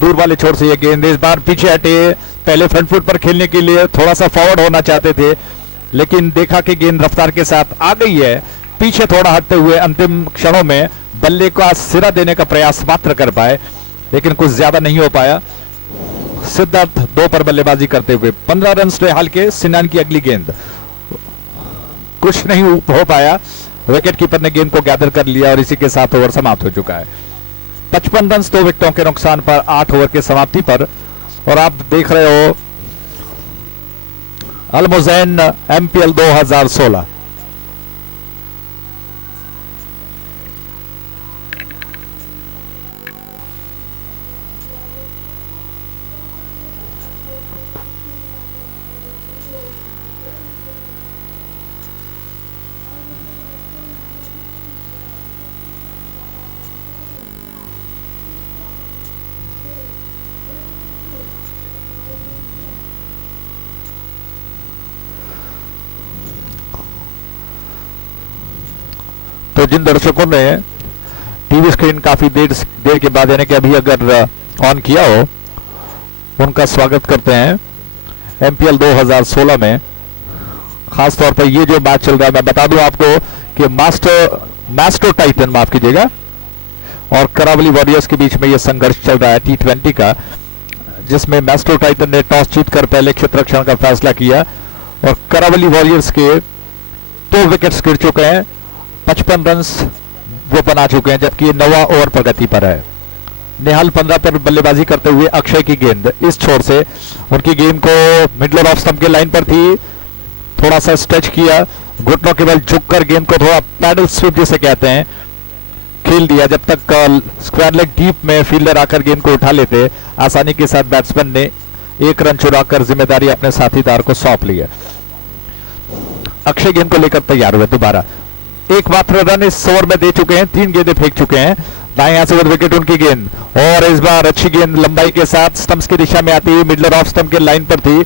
दूर वाले छोर से ये गेंद इस बार पीछे हटे, पहले फ्रंट फुट पर खेलने के लिए थोड़ा सा फॉरवर्ड होना चाहते थे, लेकिन देखा कि गेंद रफ्तार के साथ आ गई है, पीछे थोड़ा हटते हुए अंतिम क्षणों में बल्ले का सिरा देने का प्रयास मात्र कर पाए, लेकिन कुछ ज्यादा नहीं हो पाया। सिद्धार्थ 2 पर बल्लेबाजी करते हुए 15 रन हाल के। सिन्हान की अगली गेंद, कुछ नहीं हो पाया, विकेट कीपर ने गेंद को गैदर कर लिया और इसी के साथ ओवर समाप्त हो चुका है। 55 रन 2 विकेटों के नुकसान पर 8 ओवर की समाप्ति पर। और आप देख रहे हो अल मुज़ैन MPL 2016। तो जिन दर्शकों ने टीवी स्क्रीन काफी देर के बाद यानी कि अभी अगर ऑन किया हो, उनका स्वागत करते हैं MPL 2016 में। खासतौर पर ये जो मैच चल रहा है, मैं बता दूं आपको कि मास्टर टाइटन, माफ कीजिएगा, और करावली वॉरियर्स के बीच में ये संघर्ष चल रहा है T20 का, जिसमें मास्टर टाइटन ने टॉस जीतकर पहले क्षेत्र रक्षण का फैसला किया और करावली वॉरियर्स के 2 विकेट्स गिर चुके हैं, 55 रन वो बना चुके हैं, जबकि ये 9वां ओवर प्रगति पर है। निहाल 15 पर बल्लेबाजी करते हुए अक्षय की गेंद इस छोर से, उनकी गेंद को मिडल ऑफ स्टंप के लाइन पर थी, थोड़ा सा स्ट्रेच किया, घुटनों के बल झुककर गेंद को थोड़ा पैडल स्विप जिसे कहते हैं खेल दिया। जब तक स्क्वायर लेग डीप में फील्डर आकर गेंद को उठा लेते, आसानी के साथ बैट्समैन ने 1 रन चुराकर जिम्मेदारी अपने साथीदार को सौंप ली है। अक्षय गेंद को लेकर तैयार हुए, दोबारा एकमात्र रन इस ओवर में दे चुके हैं, 3 गेंदें फेंक चुके हैं। दाएं हाथ से विकेट उनकी गेंद, और इस बार अच्छी गेंद लंबाई के साथ स्टंप्स की दिशा में आती हुई मिडल ऑफ स्टंप के लाइन पर थी,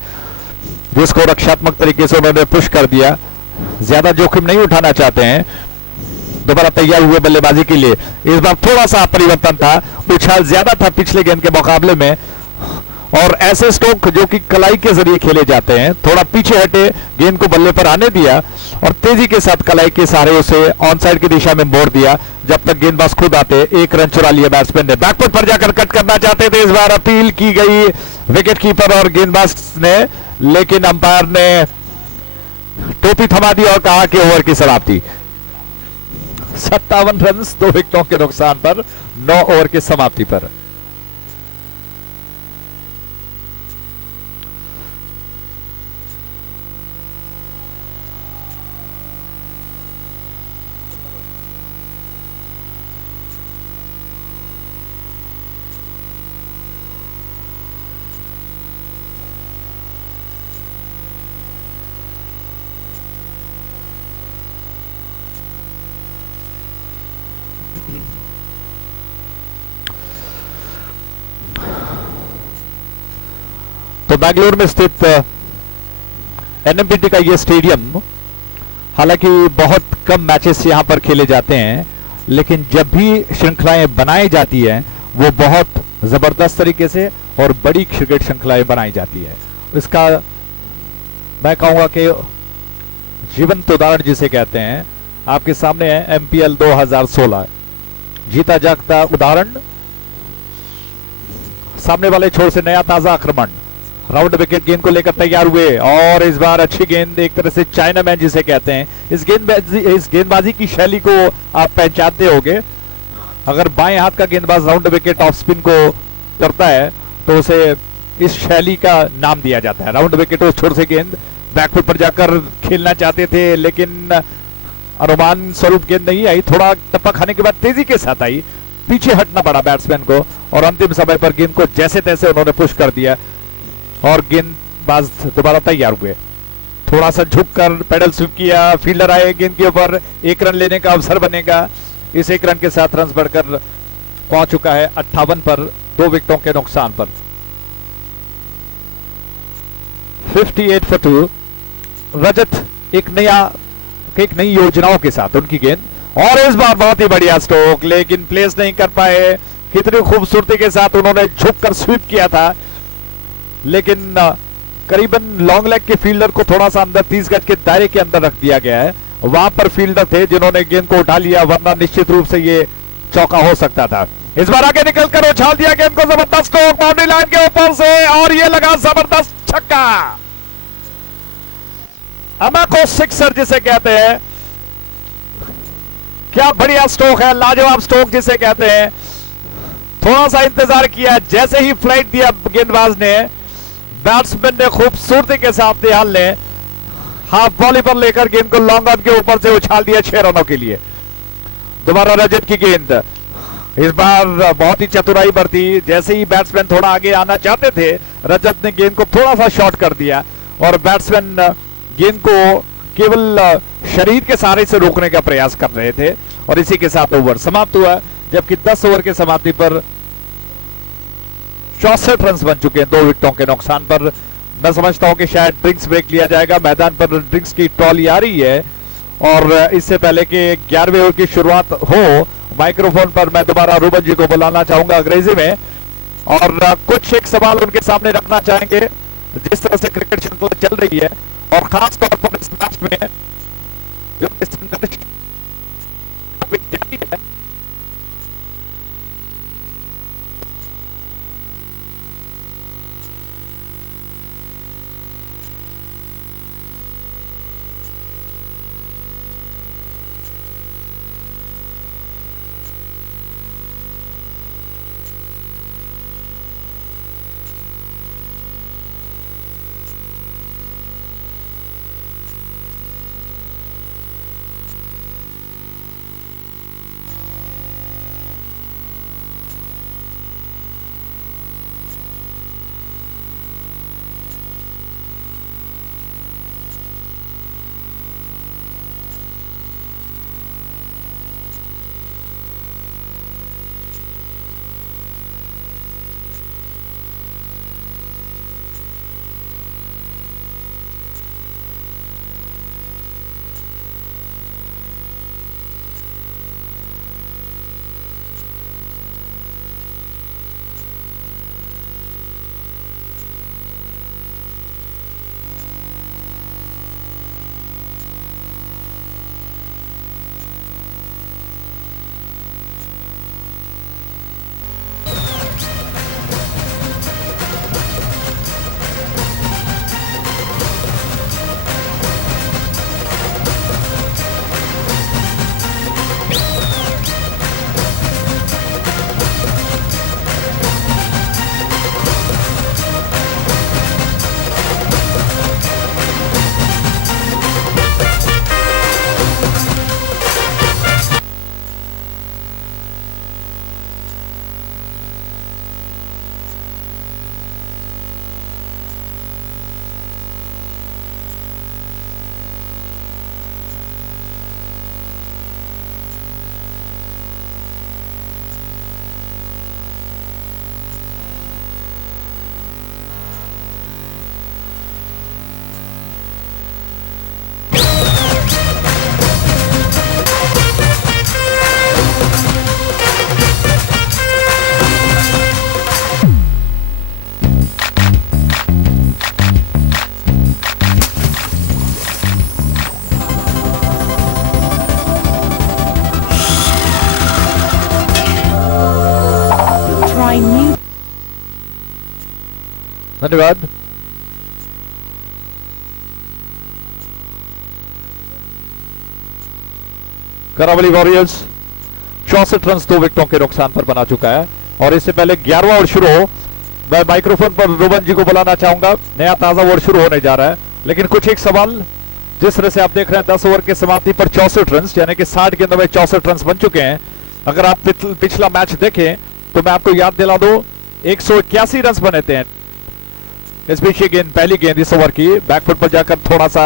जिसको रक्षात्मक तरीके से उन्होंने पुश कर दिया। ज्यादा जोखिम नहीं उठाना चाहते हैं, दोबारा तैयार हुए बल्लेबाजी के लिए। इस बार थोड़ा सा परिवर्तन था, उछाल ज्यादा था पिछले गेंद के मुकाबले में, और ऐसे स्ट्रोक जो कि कलाई के जरिए खेले जाते हैं, थोड़ा पीछे हटे, गेंद को बल्ले पर आने दिया और तेजी के साथ कलाई के सहारे उसे ऑन साइड की दिशा में मोड़ दिया। जब तक गेंदबाज खुद आते, 1 रन चुरा लिया बैट्समैन ने। बैकफुट पर जाकर कट करना चाहते थे, इस बार अपील की गई विकेट कीपर और गेंदबाज ने, लेकिन अंपायर ने टोपी थमा दी और कहा कि ओवर की समाप्ति। 57 रन 2 विकेटों के नुकसान पर 9 ओवर की समाप्ति पर। तो बेंगलुरु में स्थित NMPT का ये स्टेडियम, हालांकि बहुत कम मैचेस यहां पर खेले जाते हैं, लेकिन जब भी श्रृंखलाएं बनाई जाती हैं वो बहुत जबरदस्त तरीके से और बड़ी क्रिकेट श्रृंखलाएं बनाई जाती है। इसका मैं कहूंगा कि जीवंत उदाहरण जिसे कहते हैं, आपके सामने है MPL 2016, जीता जागता उदाहरण। सामने वाले छोर से नया ताजा आक्रमण, राउंड विकेट गेंद को लेकर तैयार हुए, और इस बार अच्छी गेंद, एक तरह से चाइना मैन जिसे कहते हैं। इस गेंदबाजी की शैली को आप पहचानते होंगे। अगर बाएं हाथ का गेंदबाज राउंड विकेट ऑफ स्पिन को करता है तो उसे इस शैली का नाम दिया जाता है, राउंड विकेट। उस छोर से गेंद बैकफुट पर जाकर खेलना चाहते थे, लेकिन अनुमान स्वरूप गेंद नहीं आई, थोड़ा टप्पा खाने के बाद तेजी के साथ आई, पीछे हटना पड़ा बैट्समैन को, और अंतिम समय पर गेंद को जैसे तैसे उन्होंने पुश कर दिया और गेंदबाज दोबारा तैयार हुए। थोड़ा सा झुककर पेडल स्विप किया, फील्डर आए गेंद के ऊपर, 1 रन लेने का अवसर बनेगा। इस 1 रन के साथ रन बढ़कर पहुंच चुका है 58 पर 2 विकेटों के नुकसान पर। 58 for 2। रजत एक नई योजनाओं के साथ उनकी गेंद, और इस बार बहुत ही बढ़िया स्ट्रोक, लेकिन प्लेस नहीं कर पाए कितनी खूबसूरती के साथ उन्होंने झुककर स्वीप किया था, लेकिन करीबन लॉन्ग लेग के फील्डर को थोड़ा सा अंदर 30 गज के दायरे के अंदर रख दिया गया है। वहां पर फील्डर थे जिन्होंने गेंद को उठा लिया, वरना निश्चित रूप से ये चौका हो सकता था। इस बार आगे निकलकर उछाल दिया गेंद को, जबरदस्त स्ट्रोक बाउंड्री लाइन के ऊपर से, और ये लगा जबरदस्त छक्का। अमाको सिक्सर जिसे कहते हैं, क्या बढ़िया स्ट्रोक है, लाजवाब स्ट्रोक जिसे कहते हैं। थोड़ा सा इंतजार किया, जैसे ही फ्लाइट दिया गेंदबाज ने, बैट्समैन ने खूबसूरती के साथ निहाल ने हाफ वॉली पर लेकर गेंद को लॉन्ग ऑन के ऊपर से उछाल दिया 6 रनों के लिए। दोबारा रजत की गेंद, इस बार बहुत ही चतुराई बरती। जैसे ही बैट्समैन थोड़ा आगे आना चाहते थे, रजत ने गेंद को थोड़ा सा शॉर्ट कर दिया और बैट्समैन गेंद को केवल शरीर के सहारे से रोकने का प्रयास कर रहे थे, और इसी के साथ ओवर समाप्त हुआ। जबकि 10 ओवर के समाप्ति पर 64 रन बन चुके हैं 2 विकेटों के नुकसान पर। मैं समझता हूं कि शायद ड्रिंक्स ब्रेक लिया जाएगा। मैदान पर ड्रिंक्स की ट्रॉली आ रही है, और इससे पहले कि 11वें ओवर की शुरुआत हो, माइक्रोफोन पर मैं दोबारा रूबन जी को बुलाना चाहूंगा अंग्रेजी में, और कुछ एक सवाल उनके सामने रखना चाहेंगे। जिस तरह से क्रिकेट श्रृंखला चल रही है, और खास तौर पर इस मैच में जो संघर्ष जारी है, धन्यवाद। करावली वॉरियर्स 64 रन 2 विकेटों के नुकसान पर बना चुका है, और इससे पहले 11वां ओवर शुरू हो, मैं माइक्रोफोन पर रूबन जी को बुलाना चाहूंगा। नया ताजा ओवर शुरू होने जा रहा है, लेकिन कुछ एक सवाल। जिस तरह से आप देख रहे हैं 10 ओवर के समाप्ति पर 64 रन, यानी कि 60 गेंदों में 64 रन बन चुके हैं। अगर आप पिछला मैच देखें तो मैं आपको याद दिला दूं, 181 रन बने थे। इस बीच ये गेंद, पहली गेंद इस ओवर की, बैकफुट पर जाकर थोड़ा सा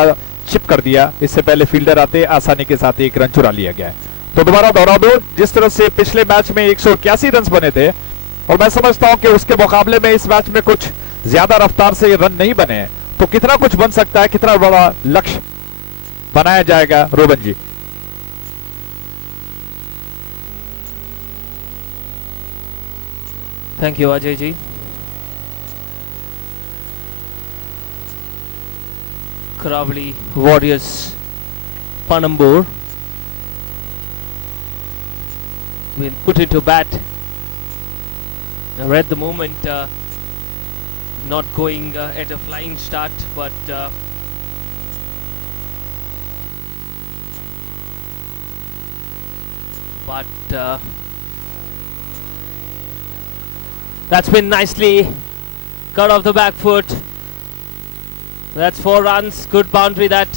चिप कर दिया। इससे पहले फील्डर आते आसानी के साथ 1 रन चुरा लिया गया। तो दोबारा दोहरा दो, जिस तरह से पिछले मैच में 181 रन बने थे, और मैं समझता हूं कि उसके मुकाबले में इस मैच में कुछ ज्यादा रफ्तार से रन नहीं बने, तो कितना कुछ बन सकता है, कितना बड़ा लक्ष्य बनाया जाएगा Ruben ji? Thank you, Ajay ji. Karavali Warriors Panambur will put into bat. Now at the moment not going at a flying start, but that's been nicely cut off the back foot. That's 4 runs, good boundary that.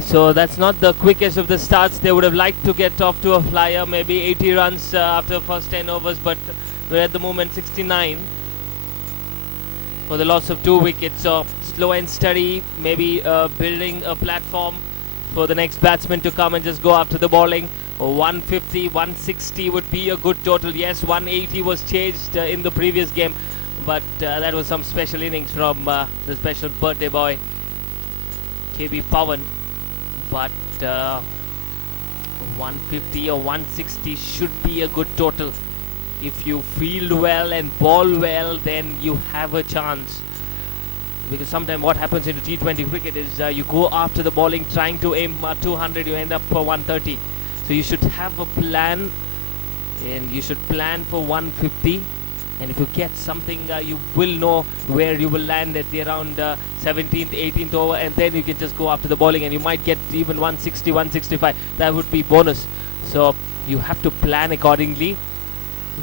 So that's not the quickest of the starts. They would have liked to get off to a flyer, maybe 80 runs after the first 10 overs, but we're at the moment 69 for the loss of 2 wickets. So slow and steady, maybe building a platform for the next batsman to come and just go after the bowling. 150, 160 would be a good total. Yes, 180 was chased in the previous game, but that was some special innings from the special birthday boy KB Pawan. But 150 or 160 should be a good total. If you field well and ball well, then you have a chance. Because sometimes what happens in the T20 cricket is you go after the bowling trying to aim 200, you end up for 130. So you should have a plan, and you should plan for 150. And if you get something, you will know where you will land at the around 17th, 18th over, and then you can just go after the bowling, and you might get even 160, 165. That would be bonus. So you have to plan accordingly.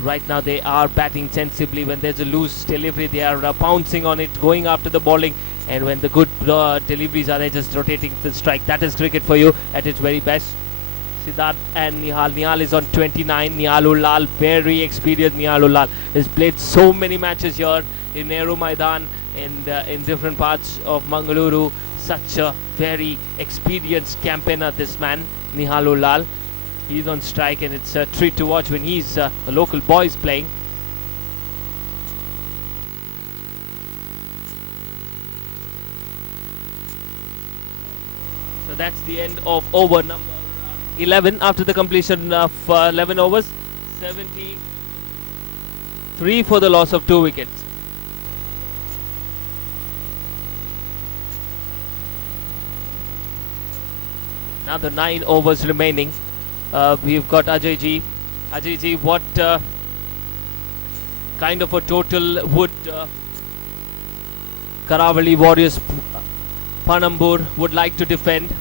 Right now they are batting sensibly. When there's a loose delivery, they are bouncing on it, going after the bowling, and when the good deliveries are, they're just rotating the strike. That is cricket for you at its very best. Siddharth and Nihal. Nihal is on 29. Nihal Lal, very experienced. Nihal Lal has played so many matches here in Nehru Maidan and in different parts of Mangaluru. Such a very experienced campaigner, this man, Nihal Lal. He's on strike, and it's a treat to watch when he's the local boys playing. So that's the end of over number 11 after the completion of 11 overs. 73 for the loss of 2 wickets. Another 9 overs remaining. We've got Ajay ji. Ajay ji, what kind of a total would Karavali Warriors Panambur would like to defend?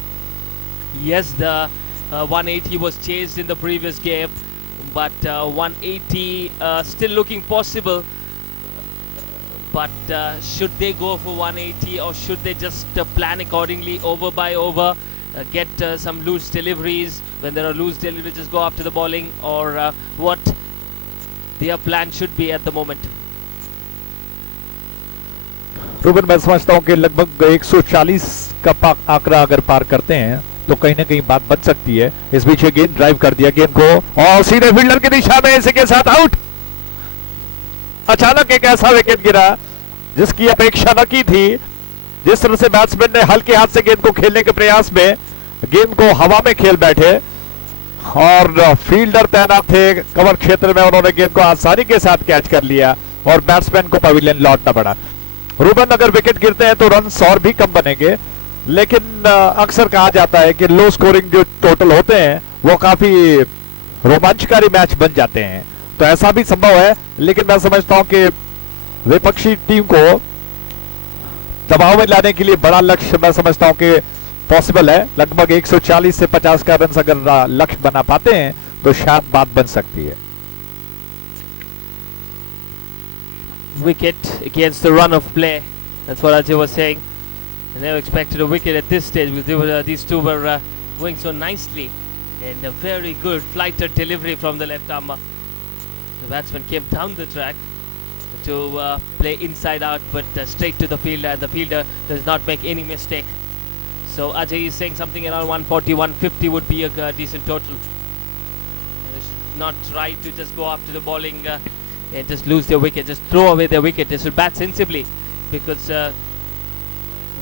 Yes, the 180 was chased in the previous game, but 180 still looking possible. But should they go for 180, or should they just plan accordingly, over by over, get some loose deliveries? When there are loose deliveries, just go after the bowling, or what their plan should be at the moment? Ruben, मैं समझता हूं कि लगभग 140 का आंकड़ा अगर पार करते हैं तो कहीं ना कहीं बात बच सकती है। इस बीच गेंद ड्राइव कर दिया, गेंद को और सीधे फील्डर की दिशा में, इसी के साथ आउट। अचानक एक ऐसा विकेट गिरा जिसकी अपेक्षा न की थी। जिस तरह से बैट्समैन ने हल्के हाथ से गेंद को खेलने के प्रयास में गेंद को हवा में खेल बैठे, और फील्डर तैनात थे कवर क्षेत्र में, उन्होंने गेंद को आसानी के साथ कैच कर लिया और बैट्समैन को पवेलियन लौटना पड़ा। रूबन, अगर विकेट गिरते हैं तो रन्स और भी कम बनेंगे, लेकिन अक्सर कहा जाता है कि लो स्कोरिंग जो टोटल होते हैं वो काफी रोमांचकारी मैच बन जाते हैं, तो ऐसा भी संभव है। लेकिन मैं समझता हूं कि विपक्षी टीम को दबाव में लाने के लिए बड़ा लक्ष्य मैं समझता हूं कि पॉसिबल है। लगभग 140 से 50 का रन अगर लक्ष्य बना पाते हैं तो शायद बात बन सकती है। Wicket against the run of play. That's what Ajay was saying. I never expected a wicket at this stage, because these two were going so nicely, and a very good flighted delivery from the left armer. The batsman came down the track to play inside out, but straight to the fielder, and the fielder does not make any mistake. So Ajay is saying something around 140, 150 would be a decent total. And they should not try to just go after the bowling and just lose their wicket, just throw away their wicket. They should bat sensibly, because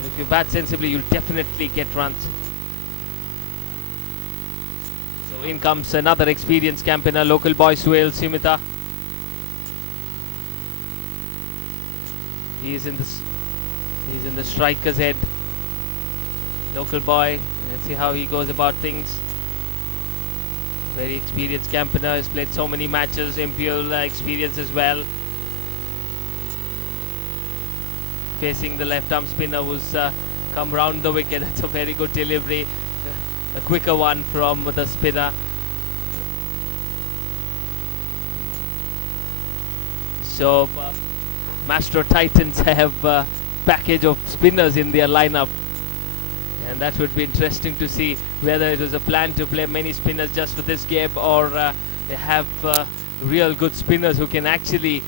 if you bat sensibly, you'll definitely get runs. So in comes another experienced campaigner, local boy Suhail Simita. He's in the striker's head. Local boy. Let's see how he goes about things. Very experienced campaigner. Has played so many matches. MPL experience as well. Facing the left arm spinner who's come round the wicket. That's a very good delivery. A quicker one from the spinner. So Mastro Titans have a package of spinners in their lineup, and that would be interesting to see whether it was a plan to play many spinners just for this game, or they have real good spinners who can actually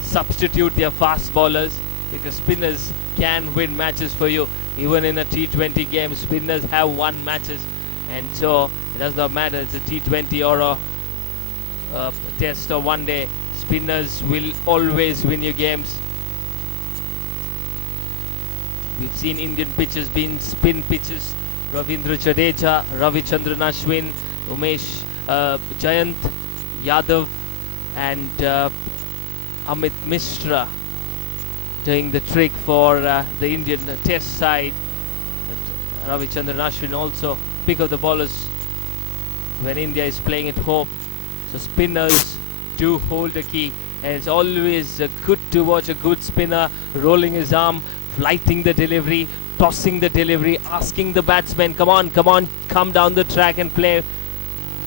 substitute their fast bowlers, because spinners can win matches for you. Even in a T20 game, spinners have won matches, and so it does not matter it's a T20 or a test or one day, spinners will always win your games. We've seen Indian pitches being spin pitches. Ravindra Jadeja, Ravichandran Ashwin, Umesh Jayant Yadav and Amit Mishra doing the trick for the Indian test side. Ravichandran Ashwin also pick up the bowlers when India is playing at home. So spinners do hold the key, and it's always good to watch a good spinner rolling his arm, flighting the delivery, tossing the delivery, asking the batsman, come on, come down the track and play.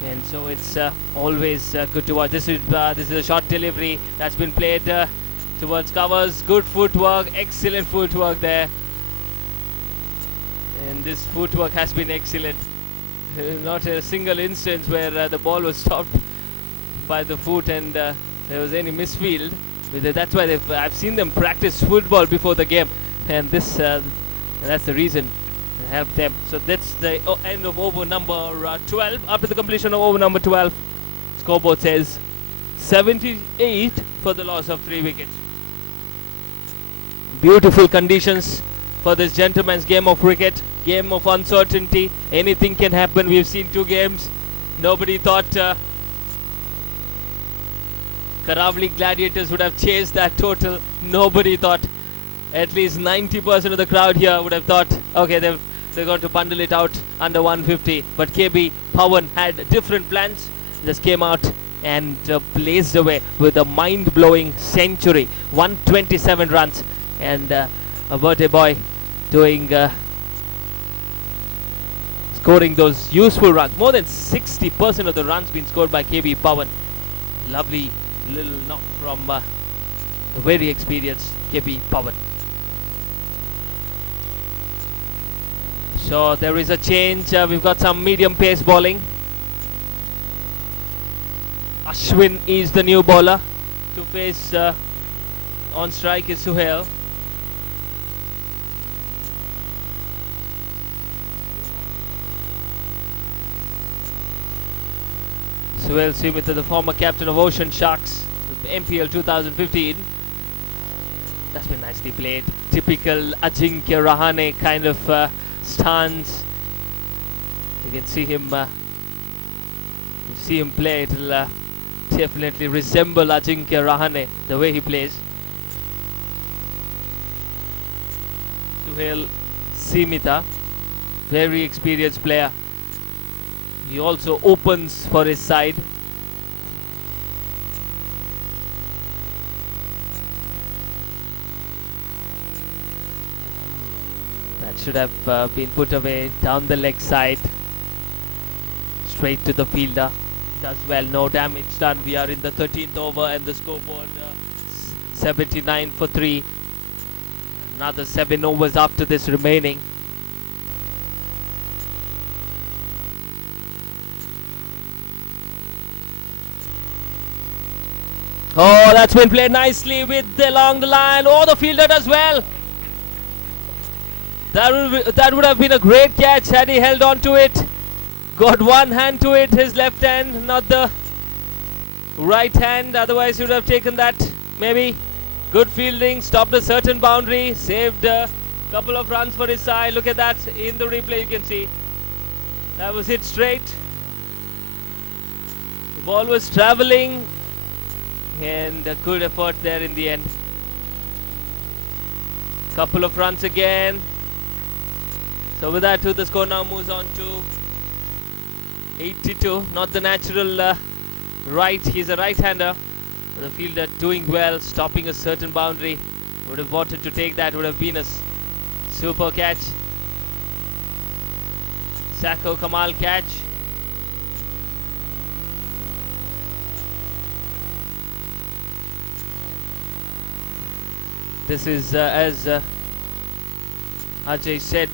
And so it's always good to watch. This is a short delivery that's been played towards covers. Good footwork, excellent footwork there. And this footwork has been excellent. Not a single instance where the ball was stopped by the foot and there was any misfield. That's why I've seen them practice football before the game, and this that's the reason I have them. So that's the end of over number 12. After the completion of over number 12, scoreboard says 78 for the loss of 3 wickets. Beautiful conditions for this gentleman's game of cricket, game of uncertainty. Anything can happen. We've seen 2 games. Nobody thought Karavli Gladiators would have chased that total. Nobody thought. At least 90% of the crowd here would have thought, okay, they're going to bundle it out under 150. But KB Pawan had different plans. Just came out and blazed away with a mind-blowing century. 127 runs. And a birthday boy doing scoring those useful runs. More than 60% of the runs been scored by KB Pawan. Lovely little knock from the very experienced KB Pawan. So there is a change. We've got some medium pace bowling. Ashwin is the new bowler. To face on strike is Suhail. Suhail Smita, the former captain of Ocean Sharks, the MPL 2015. That's been nicely played. Typical Ajinkya Rahane kind of stance. You can see him play. It'll definitely resemble Ajinkya Rahane, the way he plays. Suhail Smita, very experienced player. He also opens for his side. That should have been put away down the leg side. Straight to the fielder. Does well, no damage done. We are in the 13th over and the scoreboard 79 for 3. Another 7 overs after this remaining. Oh, that's been played nicely with along the line. Oh, the fielder does well. That would have been a great catch had he held on to it. Got one hand to it, his left hand, not the right hand. Otherwise, he would have taken that. Maybe. Good fielding, stopped a certain boundary, saved a couple of runs for his side. Look at that in the replay, you can see. That was hit straight. The ball was travelling and a good effort there in the end. Couple of runs again. So with that, the score now moves on to 82. Not the natural right. He's a right-hander. The fielder doing well, stopping a certain boundary. Would have wanted to take that. Would have been a super catch. Sako Kamal catch. This is as Ajay said,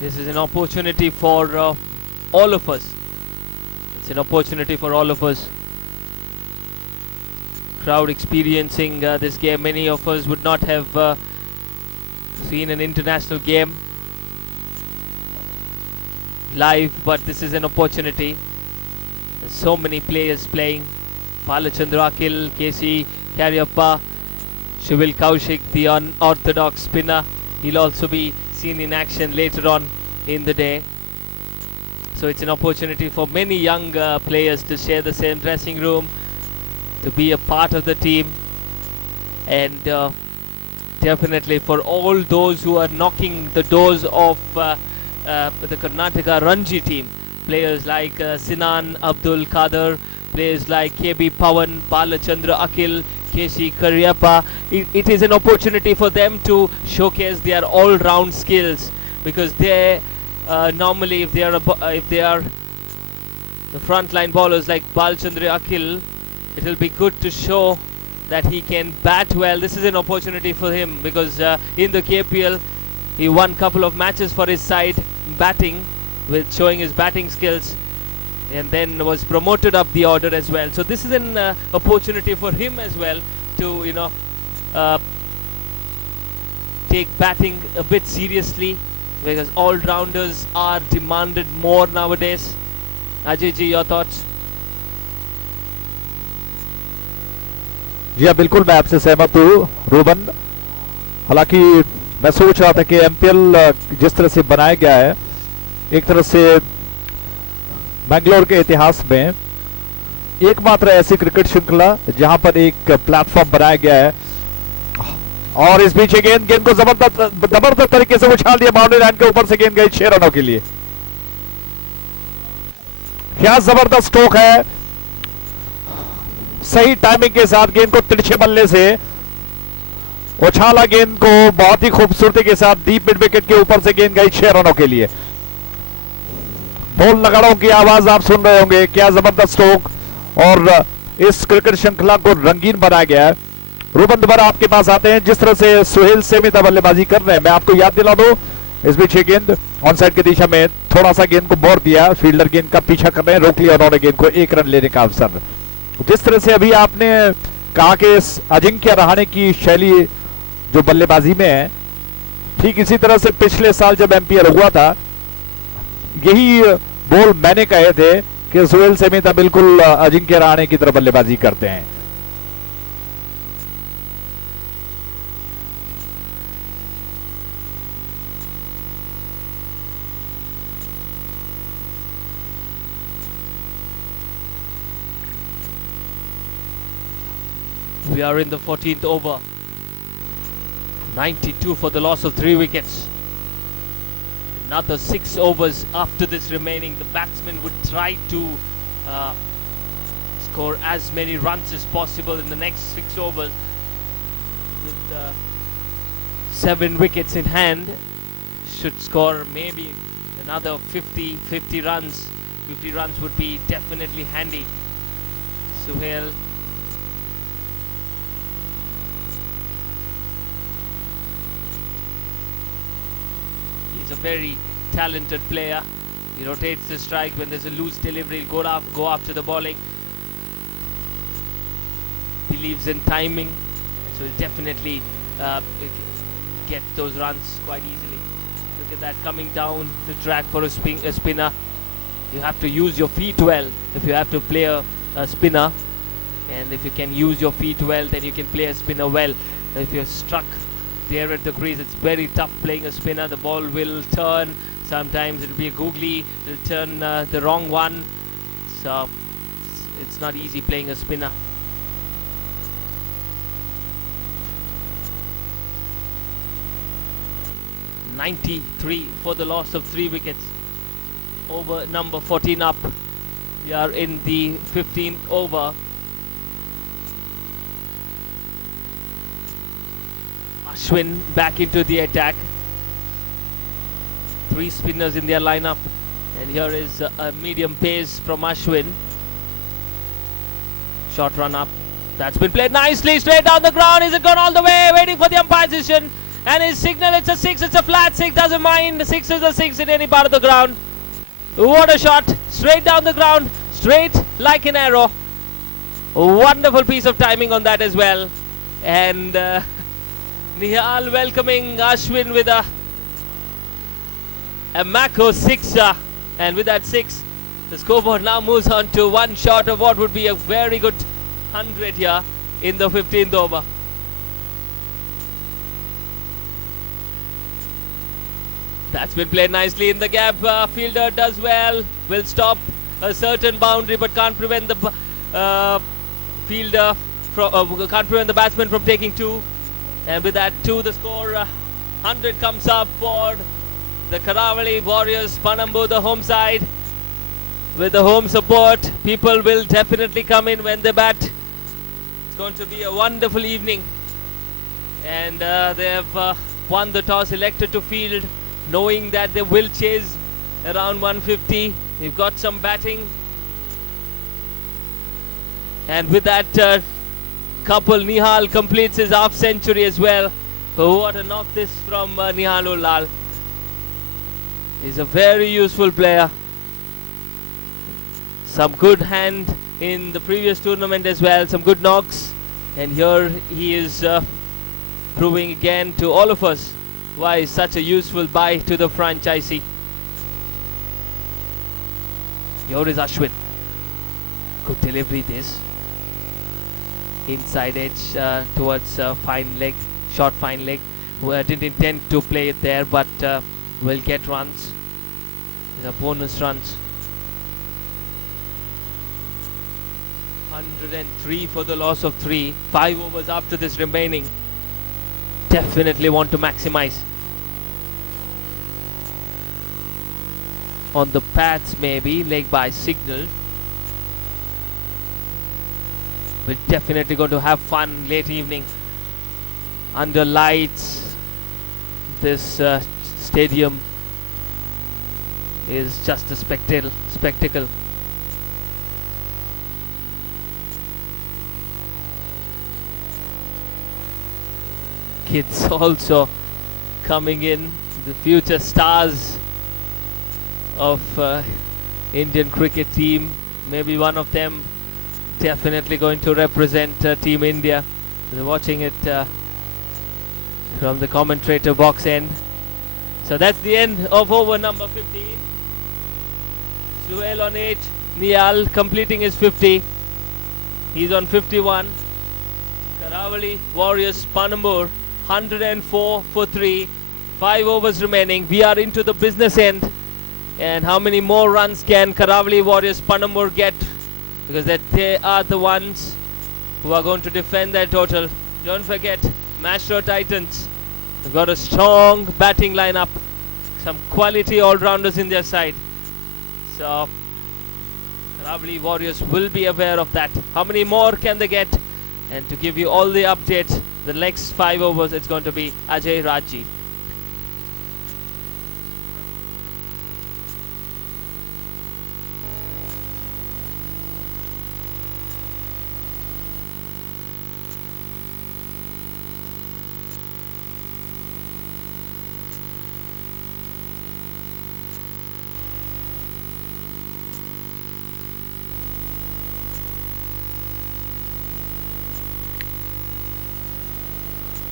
this is an opportunity for all of us. It's an opportunity for all of us. Crowd experiencing this game. Many of us would not have seen an international game live, but this is an opportunity. There's so many players playing. Balachandra Akil, KC Karyappa, Shivil Kaushik, the unorthodox spinner. He'll also be seen in action later on in the day. So it's an opportunity for many young players to share the same dressing room, to be a part of the team, and definitely for all those who are knocking the doors of the Karnataka Ranji team, players like Sinan Abdul Kader, players like KB Pawan, Balachandra Akil, KC Karyappa. It is an opportunity for them to showcase their all-round skills, because they normally, if they are the front-line bowlers like Balachandra Akil, it will be good to show that he can bat well. This is an opportunity for him, because in the KPL he won a couple of matches for his side batting, with showing his batting skills, and then was promoted up the order as well. So this is an opportunity for him as well to take batting a bit seriously, because all-rounders are demanded more nowadays. Ajay ji, your thoughts? जी हाँ, बिल्कुल मैं आपसे सहमत हूँ Ruben. हालांकि मैं सोच रहा था कि एमपीएल जिस तरह से बनाया गया है, एक तरह से बैंगलोर के इतिहास में एकमात्र ऐसी क्रिकेट श्रृंखला जहां पर एक प्लेटफॉर्म बनाया गया है। और इस बीच गेंद को जबरदस्त तरीके से उछाल दिया, बाउंड्री लाइन के ऊपर से गेंद गई 6 रनों के लिए। क्या जबरदस्त स्ट्रोक है, सही टाइमिंग के साथ गेंद को तिरछे बल्ले से उछाला, गेंद को बहुत ही खूबसूरती के साथ डीप मिड विकेट के ऊपर से गेंद गई 6 रनों के लिए। ढोल नगाड़ों की आवाज आप सुन रहे होंगे, क्या जबरदस्त स्ट्रोक, और इस क्रिकेट श्रृंखला को रंगीन बनाया गया है। रूबन दोबारा आपके पास आते हैं। जिस तरह से सुहेल सेमिता बल्लेबाजी कर रहे हैं, मैं आपको याद दिला दूं, इस बीच ये गेंद ऑन साइड की दिशा में थोड़ा सा गेंद को मोड़ दिया, फील्डर गेंद का पीछा कर रहे हैं, रोक लिया उन्होंने गेंद को, 1 रन लेने का अवसर। जिस तरह से अभी आपने कहा कि अजिंक्य रहाणे की शैली जो बल्लेबाजी में है, ठीक इसी तरह से पिछले साल जब एमपीएल हुआ था, यही बोल मैंने कहे थे कि सुहेल सेमिता बिल्कुल अजिंक्य रहाणे की तरह बल्लेबाजी करते हैं। We are in the 14th over. 92 for the loss of 3 wickets. Another 6 overs after this remaining. The batsman would try to score as many runs as possible in the next 6 overs. With 7 wickets in hand, should score maybe another 50 runs. 50 runs would be definitely handy. Suhail. He's a very talented player. He rotates the strike when there's a loose delivery. He'll go after the bowling. Believes in timing, so he'll definitely get those runs quite easily. Look at that, coming down the track for a spinner. You have to use your feet well if you have to play a spinner, and if you can use your feet well, then you can play a spinner well. If you're struck there at the crease, it's very tough playing a spinner. The ball will turn. Sometimes it'll be a googly. It'll turn the wrong one. So it's not easy playing a spinner. 93 for the loss of 3 wickets. Over number 14 up. We are in the 15th over. Ashwin back into the attack. 3 spinners in their lineup. And here is a medium pace from Ashwin. Short run up. That's been played nicely. Straight down the ground. Is it gone all the way? Waiting for the umpire's decision. And his signal, it's a 6. It's a flat 6. Doesn't mind. 6 is a 6 in any part of the ground. What a shot. Straight down the ground. Straight like an arrow. A wonderful piece of timing on that as well. And Nihal welcoming Ashwin with a Mako 6. And with that 6, the scoreboard now moves on to 1 short of what would be a very good 100 here in the 15th over. That's been played nicely in the gap. Fielder does well. Will stop a certain boundary, but can't prevent the fielder from can't prevent the batsman from taking 2. And with that 2, the score 100 comes up for the Karavali Warriors. Panambur, the home side. With the home support, people will definitely come in when they bat. It's going to be a wonderful evening. And they have won the toss, elected to field, knowing that they will chase around 150. They've got some batting. And with that couple, Nihal completes his half century as well. Oh, what a knock this from Nihal Lal. He's a very useful player. Some good hand in the previous tournament as well. Some good knocks. And here he is proving again to all of us why he's such a useful buy to the franchisee. Here is Ashwin. Good delivery this. Inside edge towards fine leg. Short fine leg. Didn't intend to play it there, but will get runs. These are bonus runs. 103 for the loss of 3. 5 overs after this remaining. Definitely want to maximize. On the pads maybe, leg by signal. We're definitely going to have fun late evening. Under lights, this stadium is just a spectacle. Kids also coming in, the future stars of Indian cricket team. Maybe one of them definitely going to represent Team India. They're watching it from the commentator box end. So that's the end of over number 15. Suhail on 8, Nihal completing his 50. He's on 51. Karavali Warriors Panambur 104 for 3. 5 overs remaining. We are into the business end. And how many more runs can Karavali Warriors Panambur get? Because they are the ones who are going to defend their total. Don't forget, Mashro Titans have got a strong batting lineup. Some quality all-rounders in their side. So, Karavali Warriors will be aware of that. How many more can they get? And to give you all the updates, the next 5 overs, it's going to be Ajay Raji.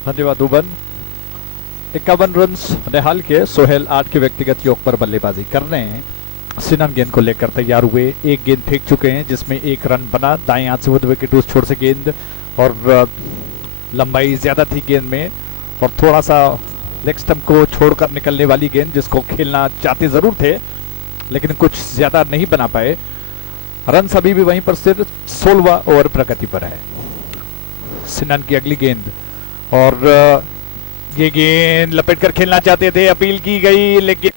धन्यवाद दुबन। 51 runs निहाल के, सोहेल 8 के व्यक्तिगत योग पर बल्लेबाजी कर रहे हैं। सिनन गेंद को लेकर तैयार हुए, एक गेंद फेंक चुके हैं जिसमें 1 रन बना। दाएं हाथ से वुड विकेट उस छोर से गेंद, और लंबाई ज्यादा थी गेंद में, और थोड़ा सा लेग स्टंप को छोड़कर निकलने वाली गेंद, जिसको खेलना चाहते जरूर थे लेकिन कुछ ज्यादा नहीं बना पाए। रन अभी भी वहीं पर सिर्फ 16वां ओवर प्रगति पर है। सिनन की अगली गेंद, और ये गेंद लपेट कर खेलना चाहते थे, अपील की गई लेकिन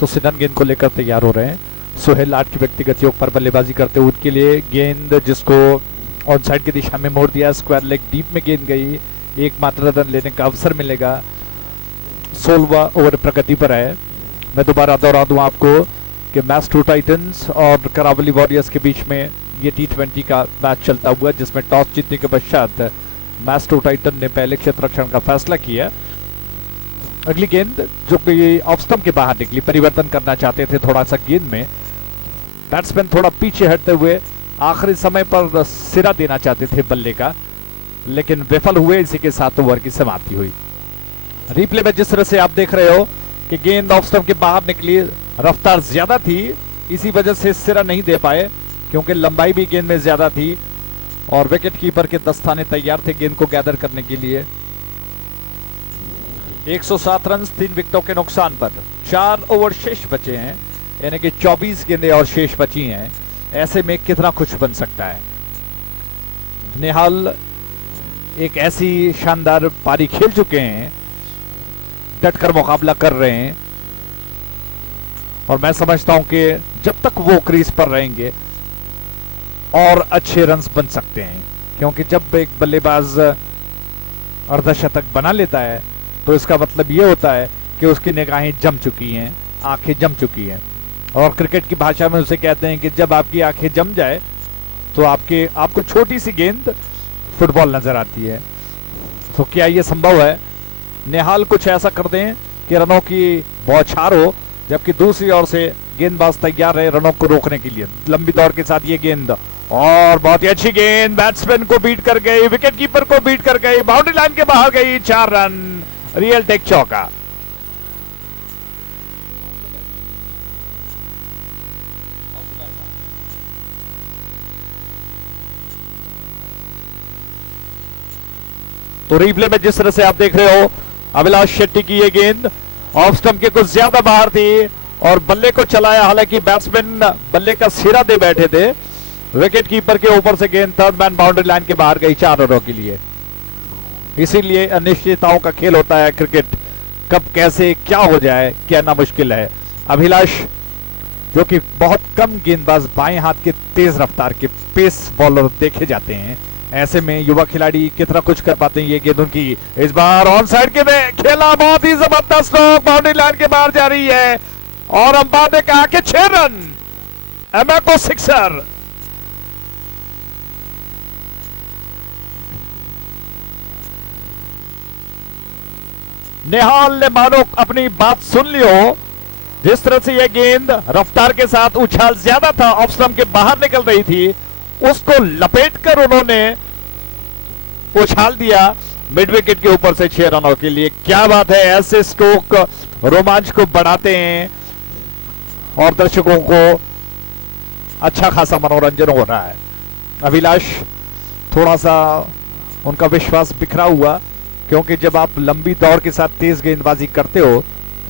तो सिनन गेंद को लेकर तैयार हो रहे हैं। सोहेल 8 की व्यक्तिगत योग पर बल्लेबाजी करते हुए उनके लिए गेंद जिसको ऑन साइड की दिशा में मोड़ दिया, स्क्वायर लेग डीप में गेंद गई, एकमात्र रन लेने का अवसर मिलेगा। 16वां ओवर प्रगति पर है। मैं दोबारा दोहरा दूं आपको कि मैस्ट्रो टाइटंस और करावली वॉरियर्स के बीच में ये T20 का मैच चलता हुआ, जिसमें टॉस जीतने के पश्चात मैस्ट्रो टाइटन ने पहले क्षेत्ररक्षण का फैसला किया। अगली गेंद जो कि ऑफ स्टंप के बाहर निकली, परिवर्तन करना चाहते थे थोड़ा सा गेंद में, बैट्समैन थोड़ा पीछे हटते हुए आखिरी समय पर सिरा देना चाहते थे बल्ले का, लेकिन विफल हुए। इसी के साथ ओवर की समाप्ति हुई। रिप्ले में जिस तरह से आप देख रहे हो कि गेंद ऑफ स्टंप के बाहर निकली, रफ्तार ज्यादा थी, इसी वजह से सिरा नहीं दे पाए क्योंकि लंबाई भी गेंद में ज्यादा थी और विकेट कीपर के दस्ताने तैयार थे गेंद को गैदर करने के लिए। 107 रन 3 विकेटों के नुकसान पर 4 ओवर शेष बचे हैं, यानी कि 24 गेंदें और शेष बची हैं। ऐसे में कितना कुछ बन सकता है। निहाल एक ऐसी शानदार पारी खेल चुके हैं, डटकर मुकाबला कर रहे हैं और मैं समझता हूं कि जब तक वो क्रीज पर रहेंगे और अच्छे रन्स बन सकते हैं, क्योंकि जब एक बल्लेबाज अर्धशतक बना लेता है तो इसका मतलब ये होता है कि उसकी निगाहें जम चुकी हैं, आंखें जम चुकी हैं। और क्रिकेट की भाषा में उसे कहते हैं कि जब आपकी आंखें जम जाए तो आपको छोटी सी गेंद फुटबॉल नजर आती है। तो क्या ये संभव है निहाल कुछ ऐसा कर दें कि रनों की बौछार हो, जबकि दूसरी ओर से गेंदबाज तैयार रहे रनों को रोकने के लिए। लंबी दौड़ के साथ ये गेंद और बहुत ही अच्छी गेंद, बैट्समैन को बीट कर गई, विकेट कीपर को बीट कर गई, बाउंड्री लाइन के बाहर गई, 4 रन, रियल टेक चौका। तो रिप्ले में जिस तरह से आप देख रहे हो, अभिलाष शेट्टी की ये गेंद ऑफ स्टंप के कुछ ज्यादा बाहर थी और बल्ले को चलाया, हालांकि बैट्समैन बल्ले का सिरा दे बैठे थे, विकेट कीपर के ऊपर से गेंद थर्ड मैन बाउंड्री लाइन के बाहर गई 4 रनों के लिए। इसीलिए अनिश्चितताओं का खेल होता है क्रिकेट, कब कैसे क्या हो जाए कहना मुश्किल है। अभिलाष जो कि बहुत कम गेंदबाज बाएं हाथ के तेज रफ्तार के पेस बॉलर देखे जाते हैं, ऐसे में युवा खिलाड़ी कितना कुछ कर पाते हैं। ये गेंद उनकी इस बार ऑन साइड के में खेला, बहुत ही जबरदस्त स्ट्रोक, बाउंड्री लाइन के बाहर जा रही है और अंपायर ने कहा कि 6 रन, एमएको सिक्सर। निहाल ने मानो अपनी बात सुन ली हो, जिस तरह से यह गेंद रफ्तार के साथ उछाल ज्यादा था, ऑफ स्टंप के बाहर निकल रही थी, उसको लपेटकर उन्होंने उछाल दिया मिड विकेट के ऊपर से 6 रनों के लिए। क्या बात है, ऐसे स्ट्रोक रोमांच को बढ़ाते हैं और दर्शकों को अच्छा खासा मनोरंजन हो रहा है। अभिलाष थोड़ा सा उनका विश्वास बिखरा हुआ, क्योंकि जब आप लंबी दौड़ के साथ तेज गेंदबाजी करते हो,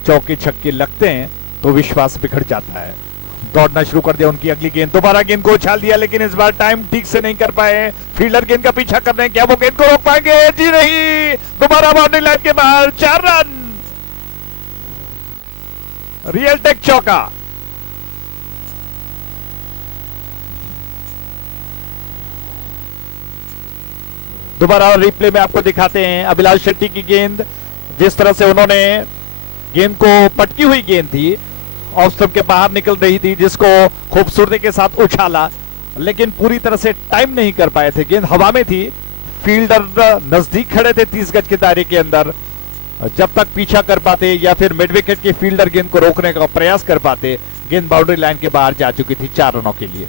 चौके छक्के लगते हैं तो विश्वास बिखर जाता है। दौड़ना शुरू कर दिया उनकी अगली गेंद, दोबारा गेंद को उछाल दिया, लेकिन इस बार टाइम ठीक से नहीं कर पाए। फील्डर गेंद का पीछा कर रहे हैं, क्या वो गेंद को रोक पाएंगे? जी नहीं, दोबारा बाउंड्री लाइन के बाहर, 4 रन, रियल टेक चौका। दोबारा रिप्ले में आपको दिखाते हैं अभिलाष शेट्टी की गेंद, जिस तरह से उन्होंने गेंद को, पटकी हुई गेंद थी, ऑफ स्टंप के बाहर निकल रही थी, जिसको खूबसूरती के साथ उछाला, लेकिन पूरी तरह से टाइम नहीं कर पाए थे। गेंद हवा में थी, फील्डर नजदीक खड़े थे 30 गज के दायरे के अंदर, जब तक पीछा कर पाते या फिर मिड विकेट के फील्डर गेंद को रोकने का प्रयास कर पाते, गेंद बाउंड्री लाइन के बाहर जा चुकी थी 4 रनों के लिए।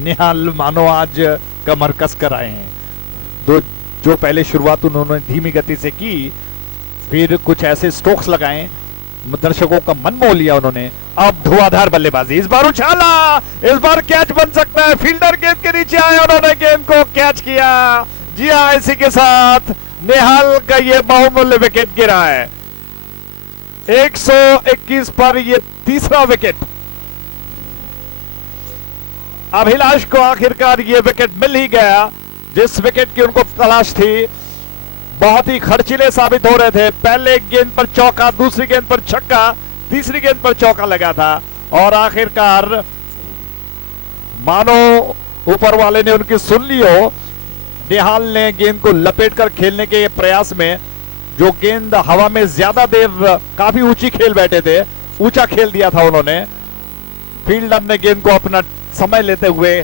निहाल मानो आज कमर कस कर आए हैं। जो पहले शुरुआत उन्होंने धीमी गति से की, फिर कुछ ऐसे स्ट्रोक्स लगाए, दर्शकों का मन मोह लिया उन्होंने। अब धुआंधार बल्लेबाजी, इस बार उछाला, इस बार कैच बन सकता है। फील्डर गेंद के नीचे आए, उन्होंने गेंद को कैच किया। जी हाँ, इसी के साथ निहाल का ये बहुमूल्य विकेट गिरा है। 121 पर ये तीसरा विकेट। अभिलाष को आखिरकार ये विकेट मिल ही गया, जिस विकेट की उनको तलाश थी। बहुत ही खर्चीले साबित हो रहे थे। पहले गेंद पर चौका, दूसरी गेंद पर छक्का, तीसरी गेंद पर चौका लगा था और आखिरकार मानो ऊपर वाले ने उनकी सुन ली हो। निहाल ने गेंद को लपेटकर खेलने के प्रयास में, जो गेंद हवा में ज्यादा देर काफी ऊंची खेल बैठे थे, ऊंचा खेल दिया था उन्होंने। फील्डर ने गेंद को अपना समय लेते हुए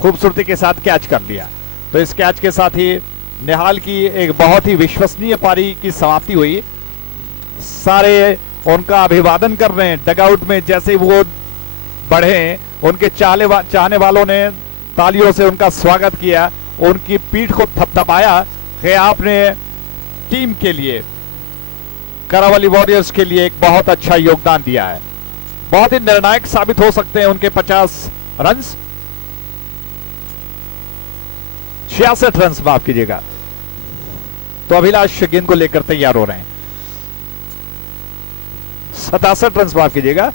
खूबसूरती के साथ कैच कर लिया। तो इस कैच के साथ ही निहाल की एक बहुत ही विश्वसनीय पारी की समाप्ति हुई। सारे उनका अभिवादन कर रहे हैं डगआउट में। जैसे वो बढ़े, उनके चाहने वालों ने तालियों से उनका स्वागत किया, उनकी पीठ को थपथपाया कि आपने टीम के लिए, करावली वॉरियर्स के लिए एक बहुत अच्छा योगदान दिया है। बहुत ही निर्णायक साबित हो सकते हैं उनके 50 रन, 66 रन माफ कीजिएगा। तो अभिलाष गेंद को लेकर तैयार हो रहे हैं। 67 रन माफ कीजिएगा।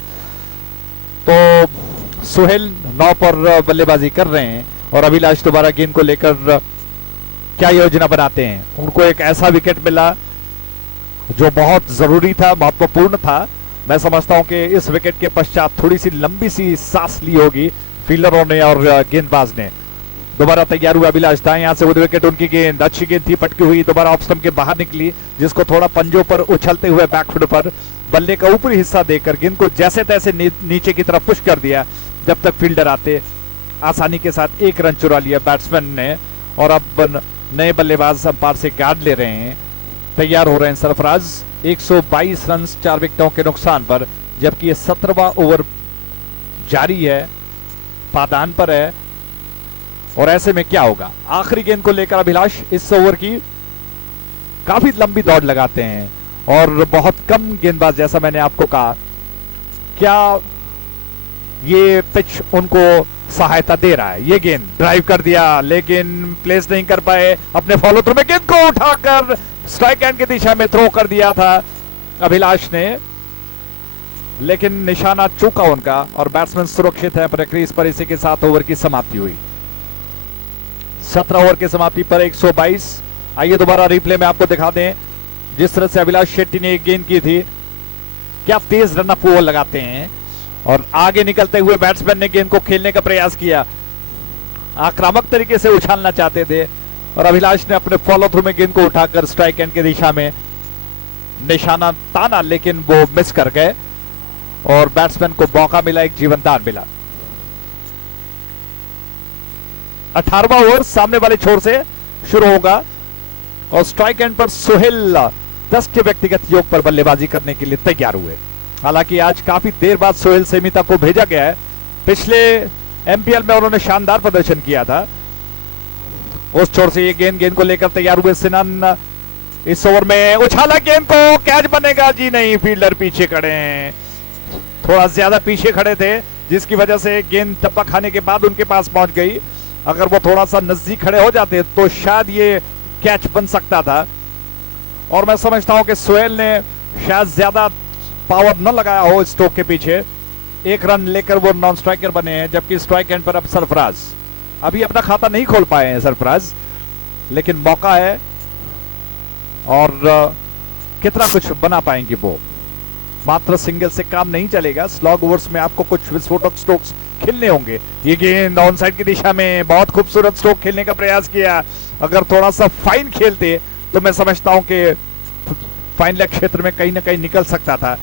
तो सोहेल 9 पर बल्लेबाजी कर रहे हैं और अभिलाष दोबारा गेंद को लेकर क्या योजना बनाते हैं। उनको एक ऐसा विकेट मिला जो बहुत जरूरी था, महत्वपूर्ण था। मैं समझता हूं कि इस विकेट के पश्चात थोड़ी सी लंबी सी सांस ली होगी फील्डरों ने और गेंदबाज ने। दोबारा तैयार हुआ अभिलाष, दाएं यहां से विकेट, उनकी गेंद अच्छी गेंद थी, पटकी हुई, दोबारा ऑफ स्टंप के बाहर निकली, जिसको थोड़ा पंजों पर उछलते हुए बैकफुट पर बल्ले का ऊपरी हिस्सा देकर गेंद को जैसे तैसे नीचे की तरफ पुश कर दिया। जब तक फील्डर आते, आसानी के साथ 1 रन चुरा लिया बैट्समैन ने। और अब नए बल्लेबाज अंपायर से गार्ड ले रहे हैं, तैयार हो रहे हैं सरफराज। 122 रन 4 विकेटों के नुकसान पर, जबकि ये 17वां ओवर जारी है, पादान पर है। और ऐसे में क्या होगा, आखिरी गेंद को लेकर अभिलाष इस ओवर की काफी लंबी दौड़ लगाते हैं और बहुत कम गेंदबाज, जैसा मैंने आपको कहा, क्या ये पिच उनको सहायता दे रहा है। ये गेंद ड्राइव कर दिया लेकिन प्लेस नहीं कर पाए, अपने फॉलो थ्रू में गेंद को उठाकर स्ट्राइक एंड की दिशा में थ्रो कर दिया था अभिलाष ने, लेकिन निशाना चूका उनका और बैट्समैन सुरक्षित है अपने क्रीज पर। इसी के साथ ओवर की समाप्ति हुई। 17 ओवर की समाप्ति पर 122। आइए दोबारा रिप्ले में आपको दिखा दें जिस तरह से अभिलाष शेट्टी ने एक गेंद की थी, क्या तेज रन अप ओवर लगाते हैं। और आगे निकलते हुए बैट्समैन ने गेंद को खेलने का प्रयास किया, आक्रामक तरीके से उछालना चाहते थे और अभिलाष ने अपने फॉलो थ्रू में गेंद को उठाकर स्ट्राइक एंड की दिशा में निशाना ताना, लेकिन वो मिस कर गए और बैट्समैन को मौका मिला, एक जीवनदान मिला। 18वां ओवर सामने वाले छोर से शुरू होगा और स्ट्राइक एंड पर सोहेल 10 के व्यक्तिगत योग पर बल्लेबाजी करने के लिए तैयार हुए। हालांकि आज काफी देर बाद सोहेल सेमिता को भेजा गया है। पिछले एमपीएल में उन्होंने शानदार प्रदर्शन किया था। उस छोर से ये गेंद को लेकर तैयार हुए सिनन। इस ओवर में उछाला गेंद को, कैच बनेगा, जी नहीं, फील्डर पीछे खड़े हैं, थोड़ा ज्यादा पीछे खड़े थे जिसकी वजह से गेंद टप्पा खाने के बाद उनके पास पहुंच गई। अगर वो थोड़ा सा नजदीक खड़े हो जाते तो शायद ये कैच बन सकता था। और मैं समझता हूं कि सोहेल ने शायद ज्यादा पावर न लगाया हो स्ट्रोक के पीछे। 1 रन लेकर वो नॉन स्ट्राइकर बने हैं, जबकि स्ट्राइक एंड पर अब सरफराज अभी अपना खाता नहीं खोल पाए हैं सरफराज, लेकिन मौका है और कितना कुछ बना पाएंगे वो। मात्र सिंगल से काम नहीं चलेगा, स्लॉग ओवर्स में आपको कुछ विस्फोटक स्ट्रोक्स खेलने होंगे। ये गेंद ऑन साइड की दिशा में बहुत खूबसूरत स्ट्रोक खेलने का प्रयास किया। अगर थोड़ा सा फाइन खेलते तो मैं समझता हूं कि फाइन लेग क्षेत्र में कहीं ना कहीं निकल सकता था,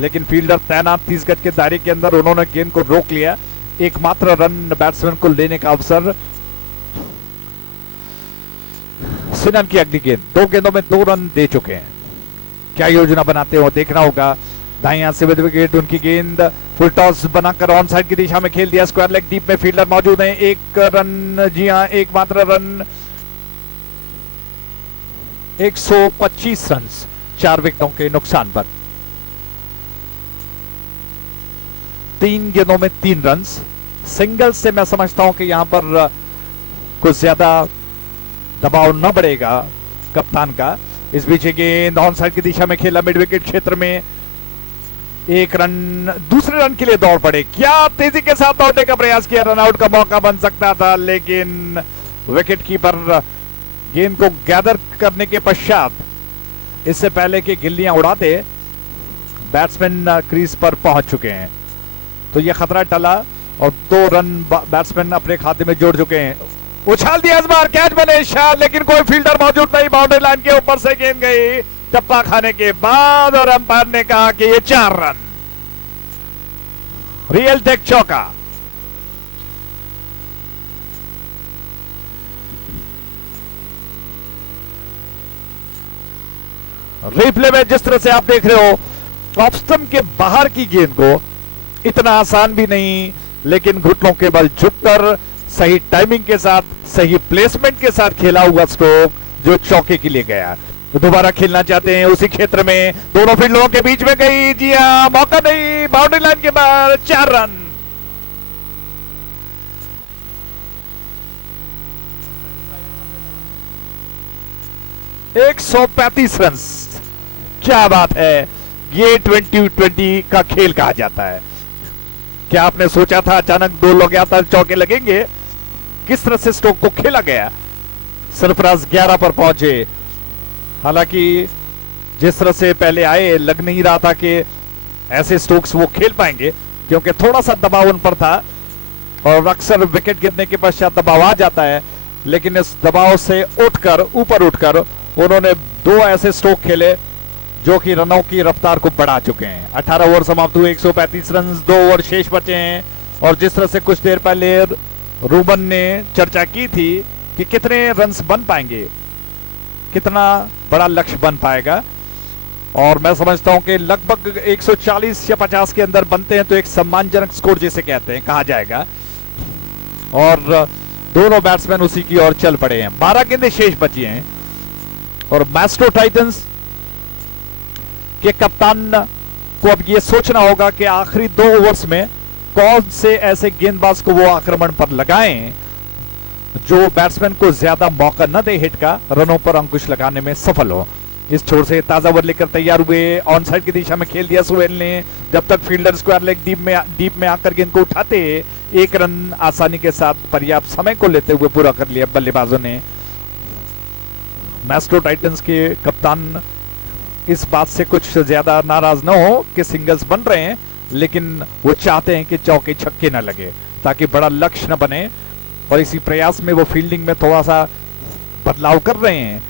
लेकिन फील्डर तैनात 30 गज के दायरे के अंदर, उन्होंने गेंद को रोक लिया। एकमात्र रन बैट्समैन को लेने का अवसर सिनन की अगली गेंद, 2 गेंदों में 2 रन दे चुके हैं। क्या योजना बनाते हो देखना होगा। दाएं हाथ से विद विकेट उनकी गेंद, फुल टॉस बनाकर ऑन साइड की दिशा में खेल दिया, स्क्वायर लेग डीप में फील्डर मौजूद है, 1 रन, जी हां एकमात्र रन, 125 रन 4 विकेटों के नुकसान पर। 3 गेंदों में 3 रन। सिंगल से मैं समझता हूं कि यहां पर कुछ ज्यादा दबाव न बढ़ेगा कप्तान का। इस बीच गेंद ऑन साइड की दिशा में खेला, मिड विकेट क्षेत्र में 1 रन, दूसरे रन के लिए दौड़ पड़े, क्या तेजी के साथ दौड़ने का प्रयास किया, रन आउट का मौका बन सकता था, लेकिन विकेट कीपर गेंद को गैदर करने के पश्चात, इससे पहले कि गिल्लियां उड़ाते, बैट्समैन क्रीज पर पहुंच चुके हैं, तो यह खतरा टला और 2 रन बैट्समैन अपने खाते में जोड़ चुके हैं। उछाल दिया इस बार, कैच बने शायद, लेकिन कोई फील्डर मौजूद नहीं, बाउंड्री लाइन के ऊपर से गेंद गई टप्पा खाने के बाद, और अंपायर ने कहा कि ये 4 रन। रियल टेक चौका। रिप्ले में जिस तरह से आप देख रहे हो, ऑफ स्टंप के बाहर की गेंद को इतना आसान भी नहीं, लेकिन घुटनों के बल झुककर सही टाइमिंग के साथ, सही प्लेसमेंट के साथ खेला हुआ स्ट्रोक जो चौके के लिए गया। तो दोबारा खेलना चाहते हैं उसी क्षेत्र में, दोनों फील्डरों के बीच में गई, जी हां मौका नहीं, बाउंड्री लाइन के बाहर, 4 रन। एक 135 रन, क्या बात है, ये 2020 का खेल कहा जाता है। क्या आपने सोचा था अचानक 2 लगातार चौके लगेंगे? किस तरह से स्ट्रोक को खेला गया। सरफराज 11 पर पहुंचे, हालांकि जिस तरह से पहले आए लग नहीं रहा था कि ऐसे स्ट्रोक्स वो खेल पाएंगे, क्योंकि थोड़ा सा दबाव उन पर था और अक्सर विकेट गिरने के पश्चात दबाव आ जाता है, लेकिन इस दबाव से उठकर, ऊपर उठकर उन्होंने 2 ऐसे स्ट्रोक खेले जो कि रनों की रफ्तार को बढ़ा चुके हैं। 18 ओवर समाप्त हुए, 135 रन, 2 ओवर शेष बचे हैं, और जिस तरह से कुछ देर पहले रूबन ने चर्चा की थी कि कितने रन्स बन पाएंगे, कितना बड़ा लक्ष्य बन पाएगा, और मैं समझता हूं कि लगभग 140 या 50 के अंदर बनते हैं तो एक सम्मानजनक स्कोर जिसे कहते हैं कहा जाएगा, और दोनों बैट्समैन उसी की ओर चल पड़े हैं। 12 गेंदें शेष बची हैं, और मैस्ट्रो टाइटंस के कप्तान को अब यह सोचना होगा कि आखिरी 2 ओवर्स में कौन से ऐसे गेंदबाज को वो आक्रमण पर लगाएं जो बैट्समैन को ज्यादा मौका न दे हिट का, रनों पर अंकुश लगाने में सफल हो। इस छोर से ताजा ओवर लेकर तैयार हुए, ऑन साइड की दिशा में खेल दिया सुहेल ने, जब तक फील्डर स्क्वायर लेग डीप में आकर गेंद को उठाते, 1 रन आसानी के साथ पर्याप्त समय को लेते हुए पूरा कर लिया बल्लेबाजों ने। मैस्ट्रो टाइटंस के कप्तान इस बात से कुछ ज्यादा नाराज न हो कि सिंगल्स बन रहे हैं, लेकिन वो चाहते हैं कि चौके छक्के न लगे ताकि बड़ा लक्ष्य न बने, और इसी प्रयास में वो फील्डिंग में थोड़ा सा बदलाव कर रहे हैं।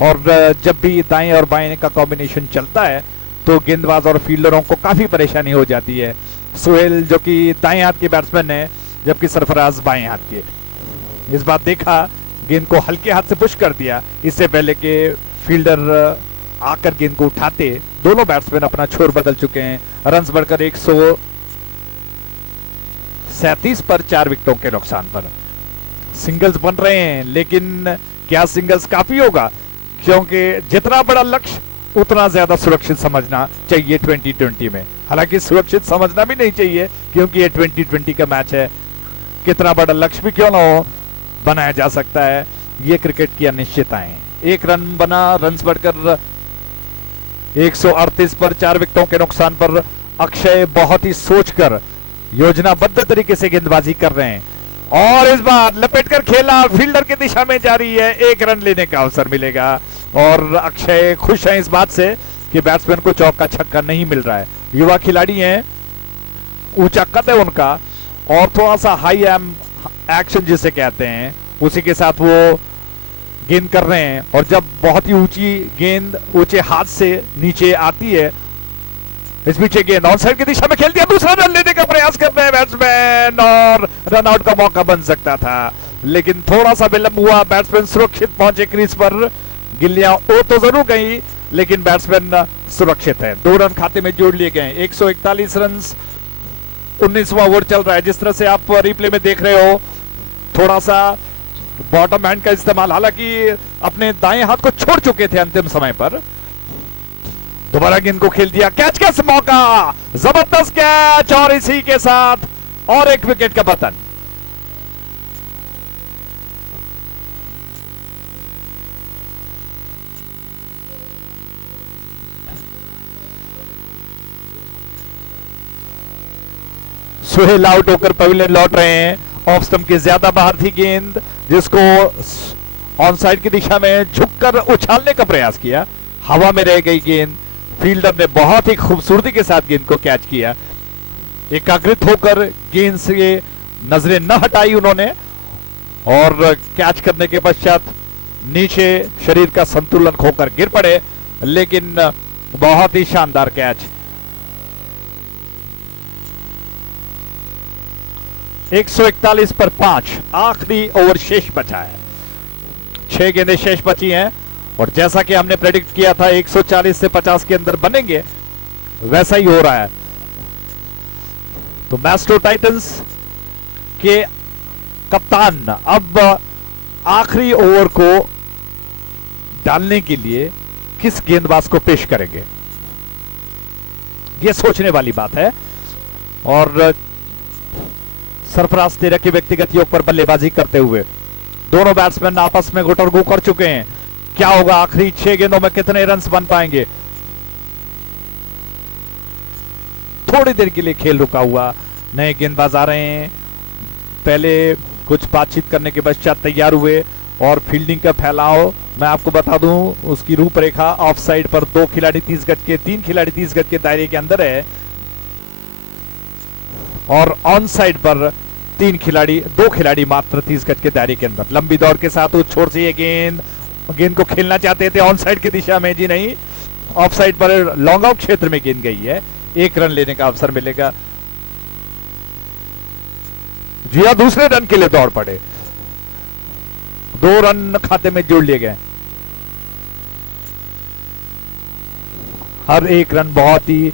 और जब भी दाएं और बाएं का कॉम्बिनेशन चलता है तो गेंदबाज और फील्डरों को काफी परेशानी हो जाती है। सुहेल जो कि दाएं हाथ के बैट्समैन है, जबकि सरफराज बाएं हाथ के। इस बार देखा गेंद को हल्के हाथ से पुश कर दिया, इससे पहले कि फील्डर आकर गेंद को उठाते। दोनों बैट्समैन अपना छोर बदल चुके हैं। रन्स बढ़कर 137 पर, 4 विकेटों के नुकसान पर। सिंगल्स बन रहे हैं, लेकिन क्या सिंगल्स काफी होगा? क्योंकि जितना बड़ा लक्ष्य उतना ज्यादा सुरक्षित समझना चाहिए 2020 में। हालांकि सुरक्षित समझना भी नहीं चाहिए, क्योंकि ये 2020 का मैच है, कितना बड़ा लक्ष्य भी क्यों ना हो बनाया जा सकता है। ये क्रिकेट की अनिश्चितताएं। 1 रन बना, रन्स बढ़कर 138 पर, 4 विकेटों के नुकसान पर। अक्षय बहुत ही सोचकर, योजनाबद्ध तरीके से गेंदबाजी कर रहे हैं, और इस बार लपेटकर खेला, फील्डर की दिशा में जा रही है, 1 रन लेने का अवसर मिलेगा। और अक्षय खुश हैं इस बात से कि बैट्समैन को चौका छक्का नहीं मिल रहा है। युवा खिलाड़ी हैं, ऊंचा कद है उनका, और थोड़ा सा हाई एम एक्शन जिसे कहते हैं, उसी के साथ वो गेंद कर रहे हैं। और जब बहुत ही ऊंची गेंद ऊंचे हाथ से नीचे आती है, इस पीछे गेंद ऑन साइड की दिशा में खेल दिया, दूसरा रन लेने का प्रयास कर रहे हैं बैट्समैन, और रन आउट का मौका बन सकता था, लेकिन थोड़ा सा विलंब हुआ, बैट्समैन सुरक्षित पहुंचे क्रीज पर। गिल्लियां ओ तो जरूर गई, लेकिन बैट्समैन सुरक्षित है। 2 रन खाते में जोड़ लिए गए। 141 रन, 19वां ओवर चल रहा है। जिस तरह से आप रिप्ले में देख रहे हो, थोड़ा सा बॉटम हैंड का इस्तेमाल, हालांकि अपने दाएं हाथ को छोड़ चुके थे अंतिम समय पर। दोबारा गेंद को खेल दिया, कैच का मौका, जबरदस्त कैच, और इसी के साथ और एक विकेट का पतन। सुहेल आउट होकर पवेलियन लौट रहे हैं। ऑफ स्टंप के ज्यादा बाहर थी गेंद, जिसको ऑन साइड की दिशा में झुककर उछालने का प्रयास किया। हवा में रह गई गेंद। फील्डर ने बहुत ही खूबसूरती के साथ गेंद को कैच किया। एकाग्रित होकर गेंद से नजरें न हटाई उन्होंने, और कैच करने के पश्चात नीचे शरीर का संतुलन खोकर गिर पड़े, लेकिन बहुत ही शानदार कैच। 141 पर 5, आखिरी ओवर शेष बचा है। 6 गेंदें शेष बची हैं, और जैसा कि हमने प्रेडिक्ट किया था 140 से 50 के अंदर बनेंगे, वैसा ही हो रहा है। तो मैस्ट्रो टाइटंस के कप्तान अब आखिरी ओवर को डालने के लिए किस गेंदबाज को पेश करेंगे, यह सोचने वाली बात है। और सरफराज तेरह के व्यक्तिगत योग पर बल्लेबाजी करते हुए दोनों बैट्समैन आपस में गुटरगू कर चुके हैं। क्या होगा, आखिरी 6 गेंदों में कितने रन्स बन पाएंगे? थोड़ी देर के लिए खेल रुका हुआ, नए गेंदबाज आ रहे हैं। पहले कुछ बातचीत करने के पश्चात तैयार हुए, और फील्डिंग का फैलाव मैं आपको बता दूं, उसकी रूपरेखा ऑफ साइड पर 2 खिलाड़ी 30 गज के, 3 खिलाड़ी 30 गज के दायरे के अंदर है, और ऑन साइड पर 2 खिलाड़ी मात्र 30 गज के दायरे के अंदर। लंबी दौड़ के साथ उस छोर से ये गेंद को खेलना चाहते थे ऑन साइड की दिशा में, जी नहीं, ऑफ साइड पर लॉन्ग आउट क्षेत्र में गेंद गई है। 1 रन लेने का अवसर मिलेगा। जिया दूसरे रन के लिए दौड़ पड़े। 2 रन खाते में जोड़ लिए गए। हर एक रन बहुत ही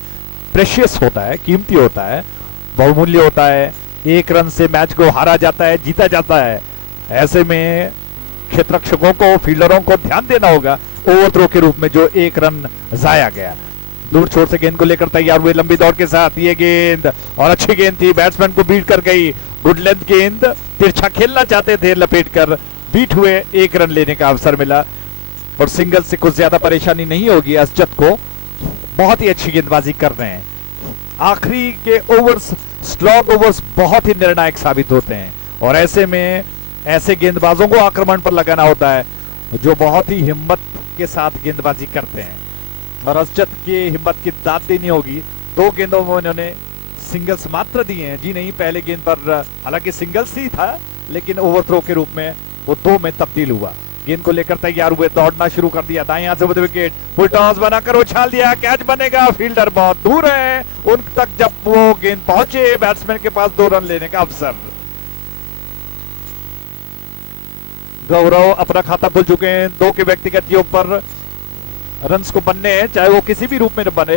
प्रेशियस होता है, कीमती होता है, बहुमूल्य होता है। 1 रन से मैच को हारा जाता है, जीता जाता है। ऐसे में क्षेत्ररक्षकों को, फील्डरों को ध्यान देना होगा ओवरथ्रो के रूप में जो 1 रन जाया गया। दूर छोर से गेंद को लेकर तैयार हुए, लंबी दौड़ के साथ ये गेंद, और अच्छी गेंद थी, बैट्समैन को बीट कर गई। गुड लेंथ गेंद, तिरछा खेलना चाहते थे, लपेट कर बीट हुए। 1 रन लेने का अवसर मिला, और सिंगल से कुछ ज्यादा परेशानी नहीं होगी असजद को। बहुत ही अच्छी गेंदबाजी कर रहे हैं। आखिरी के ओवर्स, स्लॉग ओवर्स बहुत ही निर्णायक साबित होते हैं, और ऐसे में ऐसे गेंदबाजों को आक्रमण पर लगाना होता है जो बहुत ही हिम्मत के साथ गेंदबाजी करते हैं। और असजद की हिम्मत की दाद देनी होगी। 2 गेंदों में उन्होंने सिंगल्स मात्र दिए हैं, जी नहीं, पहले गेंद पर हालांकि सिंगल्स ही था, लेकिन ओवरथ्रो के रूप में वो 2 में तब्दील हुआ। गेंद को लेकर तैयार हुए, दौड़ना शुरू कर दिया, दाएं हाथ से बदे विकेट, फुल टॉस बनाकर उछाल दिया, कैच बनेगा। फील्डर बहुत दूर है, उन तक जब वो गेंद पहुंचे, बैट्समैन के पास 2 रन लेने का अवसर। गौरव अपना खाता खुल चुके हैं। 2 के व्यक्तिगत योग पर रन्स को बनने हैं, चाहे वो किसी भी रूप में बने।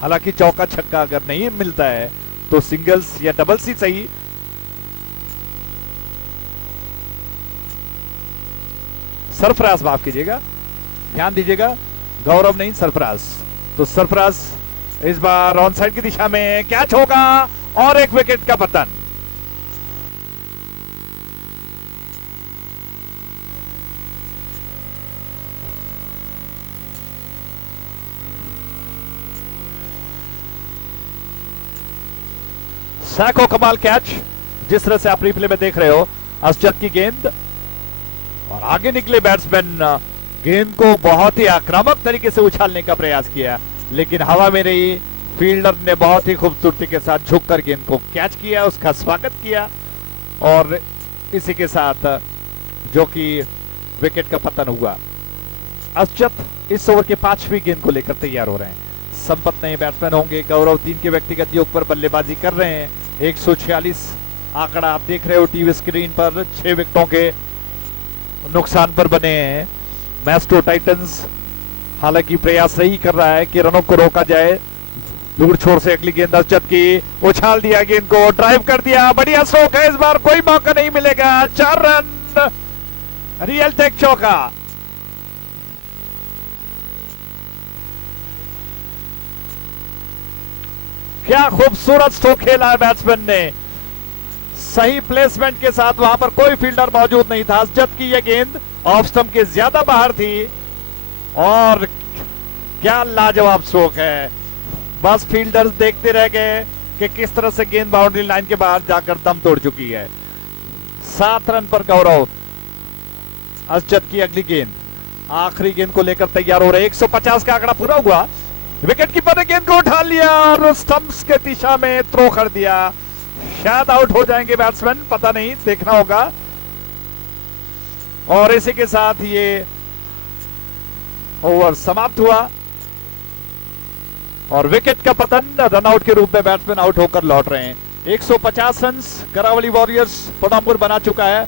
हालांकि चौका छक्का अगर नहीं मिलता है तो सिंगल्स या डबल्स ही सही। सरफराज, माफ कीजिएगा, ध्यान दीजिएगा, गौरव नहीं सरफराज। तो सरफराज इस बार ऑन साइड की दिशा में कैच होगा, और 1 विकेट का पतन। सैको कमाल कैच, जिस तरह से आप रिप्ले में देख रहे हो। असजद की गेंद, और आगे निकले बैट्समैन, गेंद को बहुत ही आक्रामक तरीके से उछालने का प्रयास किया, लेकिन हवा में रही। फील्डर ने बहुत ही खूबसूरती के साथ झुककर गेंद को कैच किया, उसका स्वागत किया, और इसी के साथ जो कि विकेट का पतन हुआ। असजद इस ओवर के 5वीं गेंद को लेकर तैयार हो रहे हैं। संपत नए बैट्समैन होंगे। गौरव 3 के व्यक्तिगत योग पर बल्लेबाजी कर रहे हैं। 146 आंकड़ा आप देख रहे हो टीवी स्क्रीन पर, 6 विकेटों के नुकसान पर बने हैं मैस्ट्रो टाइटंस। हालांकि प्रयास यही कर रहा है कि रनों को रोका जाए। दूर छोर से अगली गेंद अर्शद की, उछाल दिया गेंद को, ड्राइव कर दिया, बढ़िया स्ट्रोक है, इस बार कोई मौका नहीं मिलेगा। 4 रन, रियल टेक चौका। क्या खूबसूरत स्ट्रोक खेला है बैट्समैन ने, सही प्लेसमेंट के साथ। वहां पर कोई फील्डर मौजूद नहीं था, जबकि यह गेंद ऑफ स्टंप के ज्यादा बाहर थी। और क्या लाजवाब स्ट्रोक है, बस फील्डर्स देखते रह गए कि किस तरह से गेंद बाउंड्री लाइन के बाहर जाकर दम तोड़ चुकी है। 7 रन पर गौरव। अर्शद की अगली गेंद, आखिरी गेंद को लेकर तैयार हो रहे। 150 का आंकड़ा पूरा हुआ। विकेट कीपर ने गेंद को उठा लिया और स्टंप्स के दिशा में थ्रो कर दिया। शायद आउट हो जाएंगे बैट्समैन, पता नहीं, देखना होगा। और इसी के साथ ये ओवर समाप्त हुआ और विकेट का पतन, रनआउट के रूप में बैट्समैन आउट होकर लौट रहे हैं। 150 रन करावली वॉरियर्स पदामपुर बना चुका है,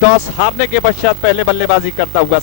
टॉस हारने के पश्चात पहले बल्लेबाजी करता हुआ।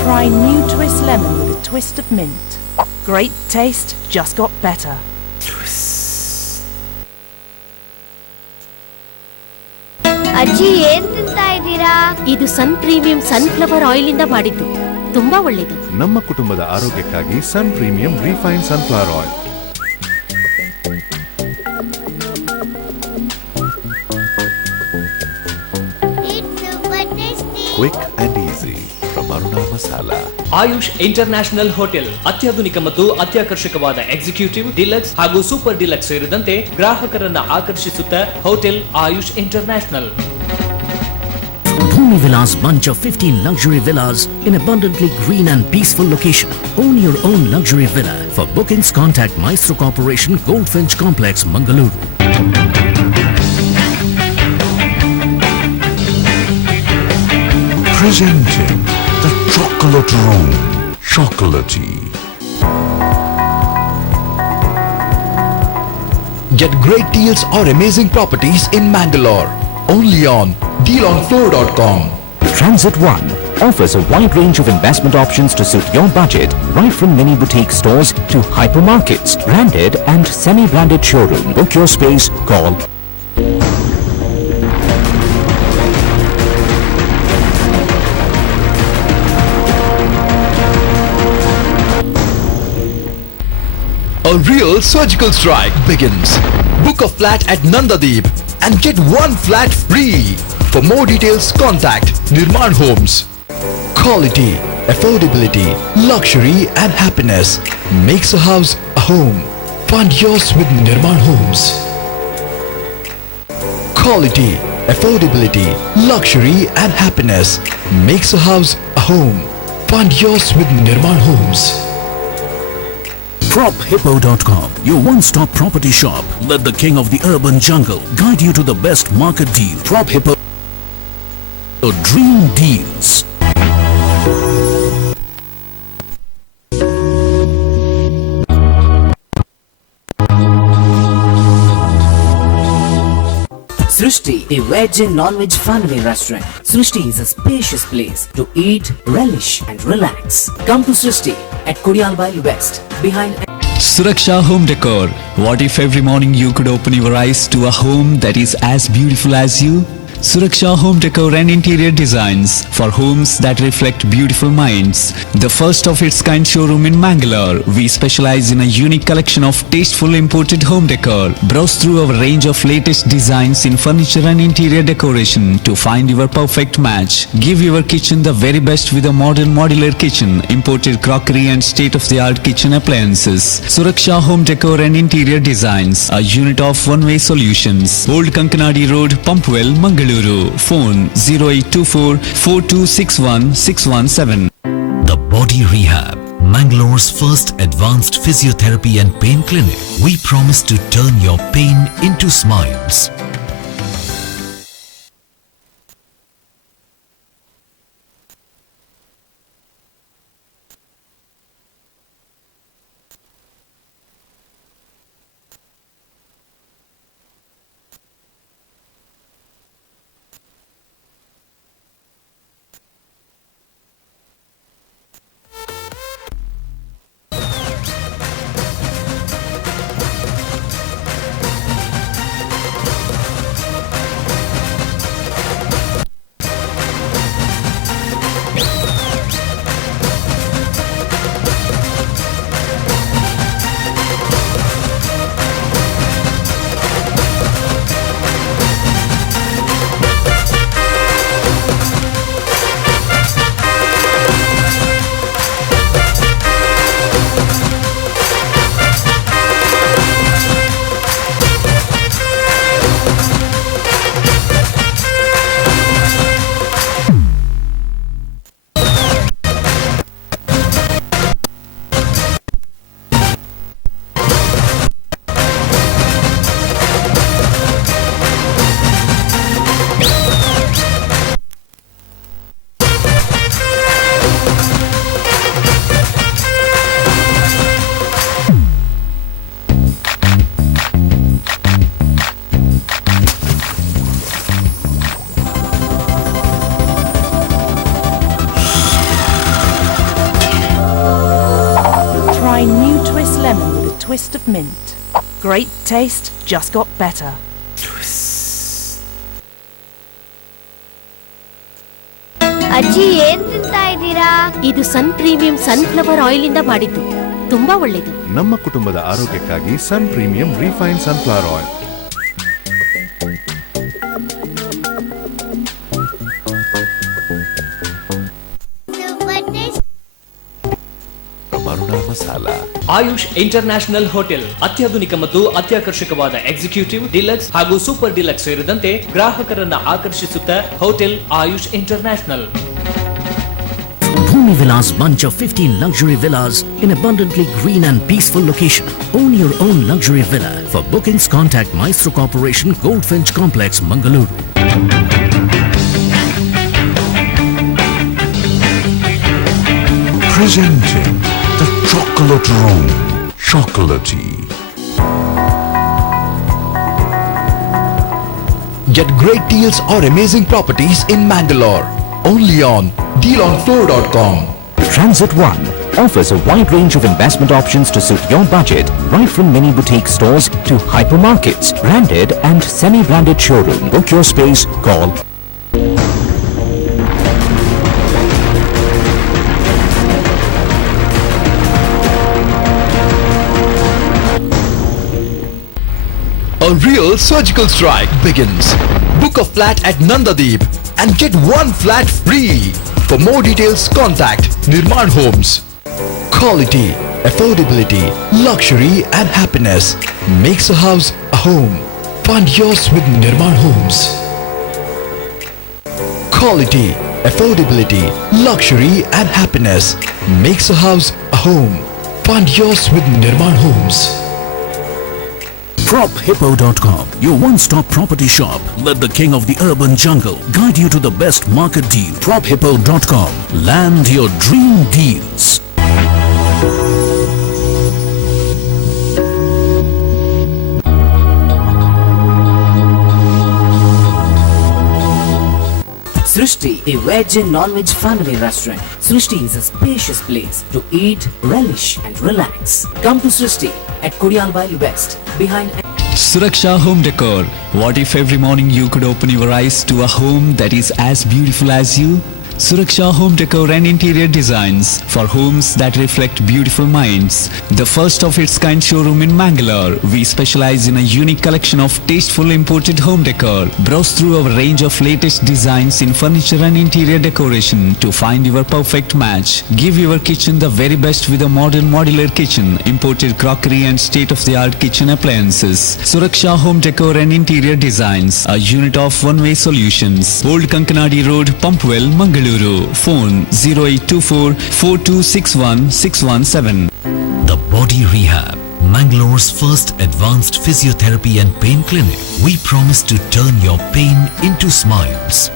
Try new Twist Lemon with a twist of mint. Great taste, just got better. ಅಜ್ಜಿ ಏನ್ ತಿಂತಾ ಇದ್ದೀರಾ? ಇದು ಸನ್ ಪ್ರೀಮಿಯಂ ಸನ್ಫ್ಲವರ್ ಆಯಿಲ್ ಇಂದ ಮಾಡಿದ್ದು, ತುಂಬಾ ಒಳ್ಳೆಯದು. ನಮ್ಮ ಕುಟುಂಬದ ಆರೋಗ್ಯಕ್ಕಾಗಿ Sun premium refined sunflower oil. Quick and easy from Aruna Masala. Ayush international hotel ಅತ್ಯಾಧುನಿಕ ಮತ್ತು ಅತ್ಯಾಕರ್ಷಕವಾದ ಎಕ್ಸಿಕ್ಯೂಟಿವ್, ಡಿಲಕ್ಸ್ ಹಾಗೂ ಸೂಪರ್ ಡಿಲಕ್ಸ್ ಸೇರಿದಂತೆ ಗ್ರಾಹಕರನ್ನ ಆಕರ್ಷಿಸುತ್ತ hotel Ayush international. Bhumi Villas bunch of 15 luxury villas in abundantly green and peaceful location. Own your own luxury villa. For bookings, contact Maestro Corporation, Goldfinch Complex, Mangaluru. Presenting the Chocolate Room. Chocolatey. Get great deals or amazing properties in Mangalore. Only on dealonfloor.com. Transit One offers a wide range of investment options to suit your budget, right from mini boutique stores to hypermarkets, branded and semi-branded showroom. Book your space, call. A real surgical strike begins. Book a flat at Nandadeep and get one flat free. For more details, contact Nirman Homes. Quality, affordability, luxury and happiness makes a house a home. Find yours with Nirman Homes. Quality, affordability, luxury and happiness makes a house a home. Find yours with Nirman Homes. PropHippo.com, your one-stop property shop. Let the king of the urban jungle guide you to the best market deal. PropHippo, dream deals. Srishti, the veg and non-veg family restaurant. Srishti is a spacious place to eat, relish and relax. Come to Srishti at Kudialbai West, behind Suraksha Home Decor. What if every morning you could open your eyes to a home that is as beautiful as you? Suraksha Home Decor and Interior Designs for homes that reflect beautiful minds. The first of its kind showroom in Mangalore. We specialize in a unique collection of tasteful imported home decor. Browse through our range of latest designs in furniture and interior decoration to find your perfect match. Give your kitchen the very best with a modern modular kitchen, imported crockery and state-of-the-art kitchen appliances. Suraksha Home Decor and Interior Designs, a unit of one-way solutions. Old Kankanadi Road, Pumpwell, Mangalore. Phone 0824 4261 617. The Body Rehab, Mangalore's first advanced physiotherapy and pain clinic. We promise to turn your pain into smiles. Twist of mint. Great taste, just got better. ಅಜ್ಜಿ ಏನ್ ತಿಂತಾ ಇದ್ದೀರಾ? ಇದು ಸನ್ premium sunflower oil ಇಂದ ಮಾಡಿದ್ದು. ತುಂಬಾ ಒಳ್ಳೆಯದು. ನಮ್ಮ ಕುಟುಂಬದ ಆರೋಗ್ಯಕ್ಕಾಗಿ Sun premium refined sunflower oil. Masala. Ayush international hotel ಅತ್ಯಾಧುನಿಕ ಮತ್ತು ಅತ್ಯಾಕರ್ಷಕವಾದ ಎಕ್ಸಿಕ್ಯೂಟಿವ್, ಡಿಲಕ್ಸ್ ಹಾಗೂ ಸೂಪರ್ ಡಿಲಕ್ಸ್ ಸೇರಿದಂತೆ ಗ್ರಾಹಕರನ್ನ ಆಕರ್ಷಿಸುತ್ತ hotel Ayush international. Bhumi Villas bunch of 15 luxury villas in abundantly green and peaceful location. Own your own luxury villa. For bookings, contact Maestro Corporation, Goldfinch Complex, Mangalore. Presenting the Chocolate Room. Chocolatey. Get great deals or amazing properties in Mangalore. Only on dealonfloor.com. Transit One offers a wide range of investment options to suit your budget, right from mini boutique stores to hypermarkets, branded and semi-branded showroom. Book your space, call A real surgical strike begins. Book a flat at Nandadeep and get one flat free. For more details, contact Nirman Homes. Quality, affordability, luxury and happiness makes a house a home. Find yours with Nirman Homes. Quality, affordability, luxury and happiness makes a house a home. Find yours with Nirman Homes. PropHippo.com, your one-stop property shop. Let the king of the urban jungle guide you to the best market deal. PropHippo.com, land your dream deals. Srishti, a veg and non-veg family restaurant. Srishti is a spacious place to eat, relish and relax. Come to Srishti at Kudialbai West, behind Suraksha Home Decor. What if every morning you could open your eyes to a home that is as beautiful as you? Suraksha Home Decor and Interior Designs for homes that reflect beautiful minds. The first of its kind showroom in Mangalore. We specialize in a unique collection of tasteful imported home decor. Browse through our range of latest designs in furniture and interior decoration to find your perfect match. Give your kitchen the very best with a modern modular kitchen, imported crockery and state-of-the-art kitchen appliances. Suraksha Home Decor and Interior Designs, a unit of one-way solutions. Old Kankanadi Road, Pumpwell, Mangalore. Phone 0824 4261 617. The Body Rehab, Mangalore's first advanced physiotherapy and pain clinic. We promise to turn your pain into smiles.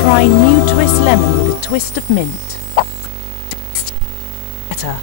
Try new Twist Lemon with a twist of mint. Better.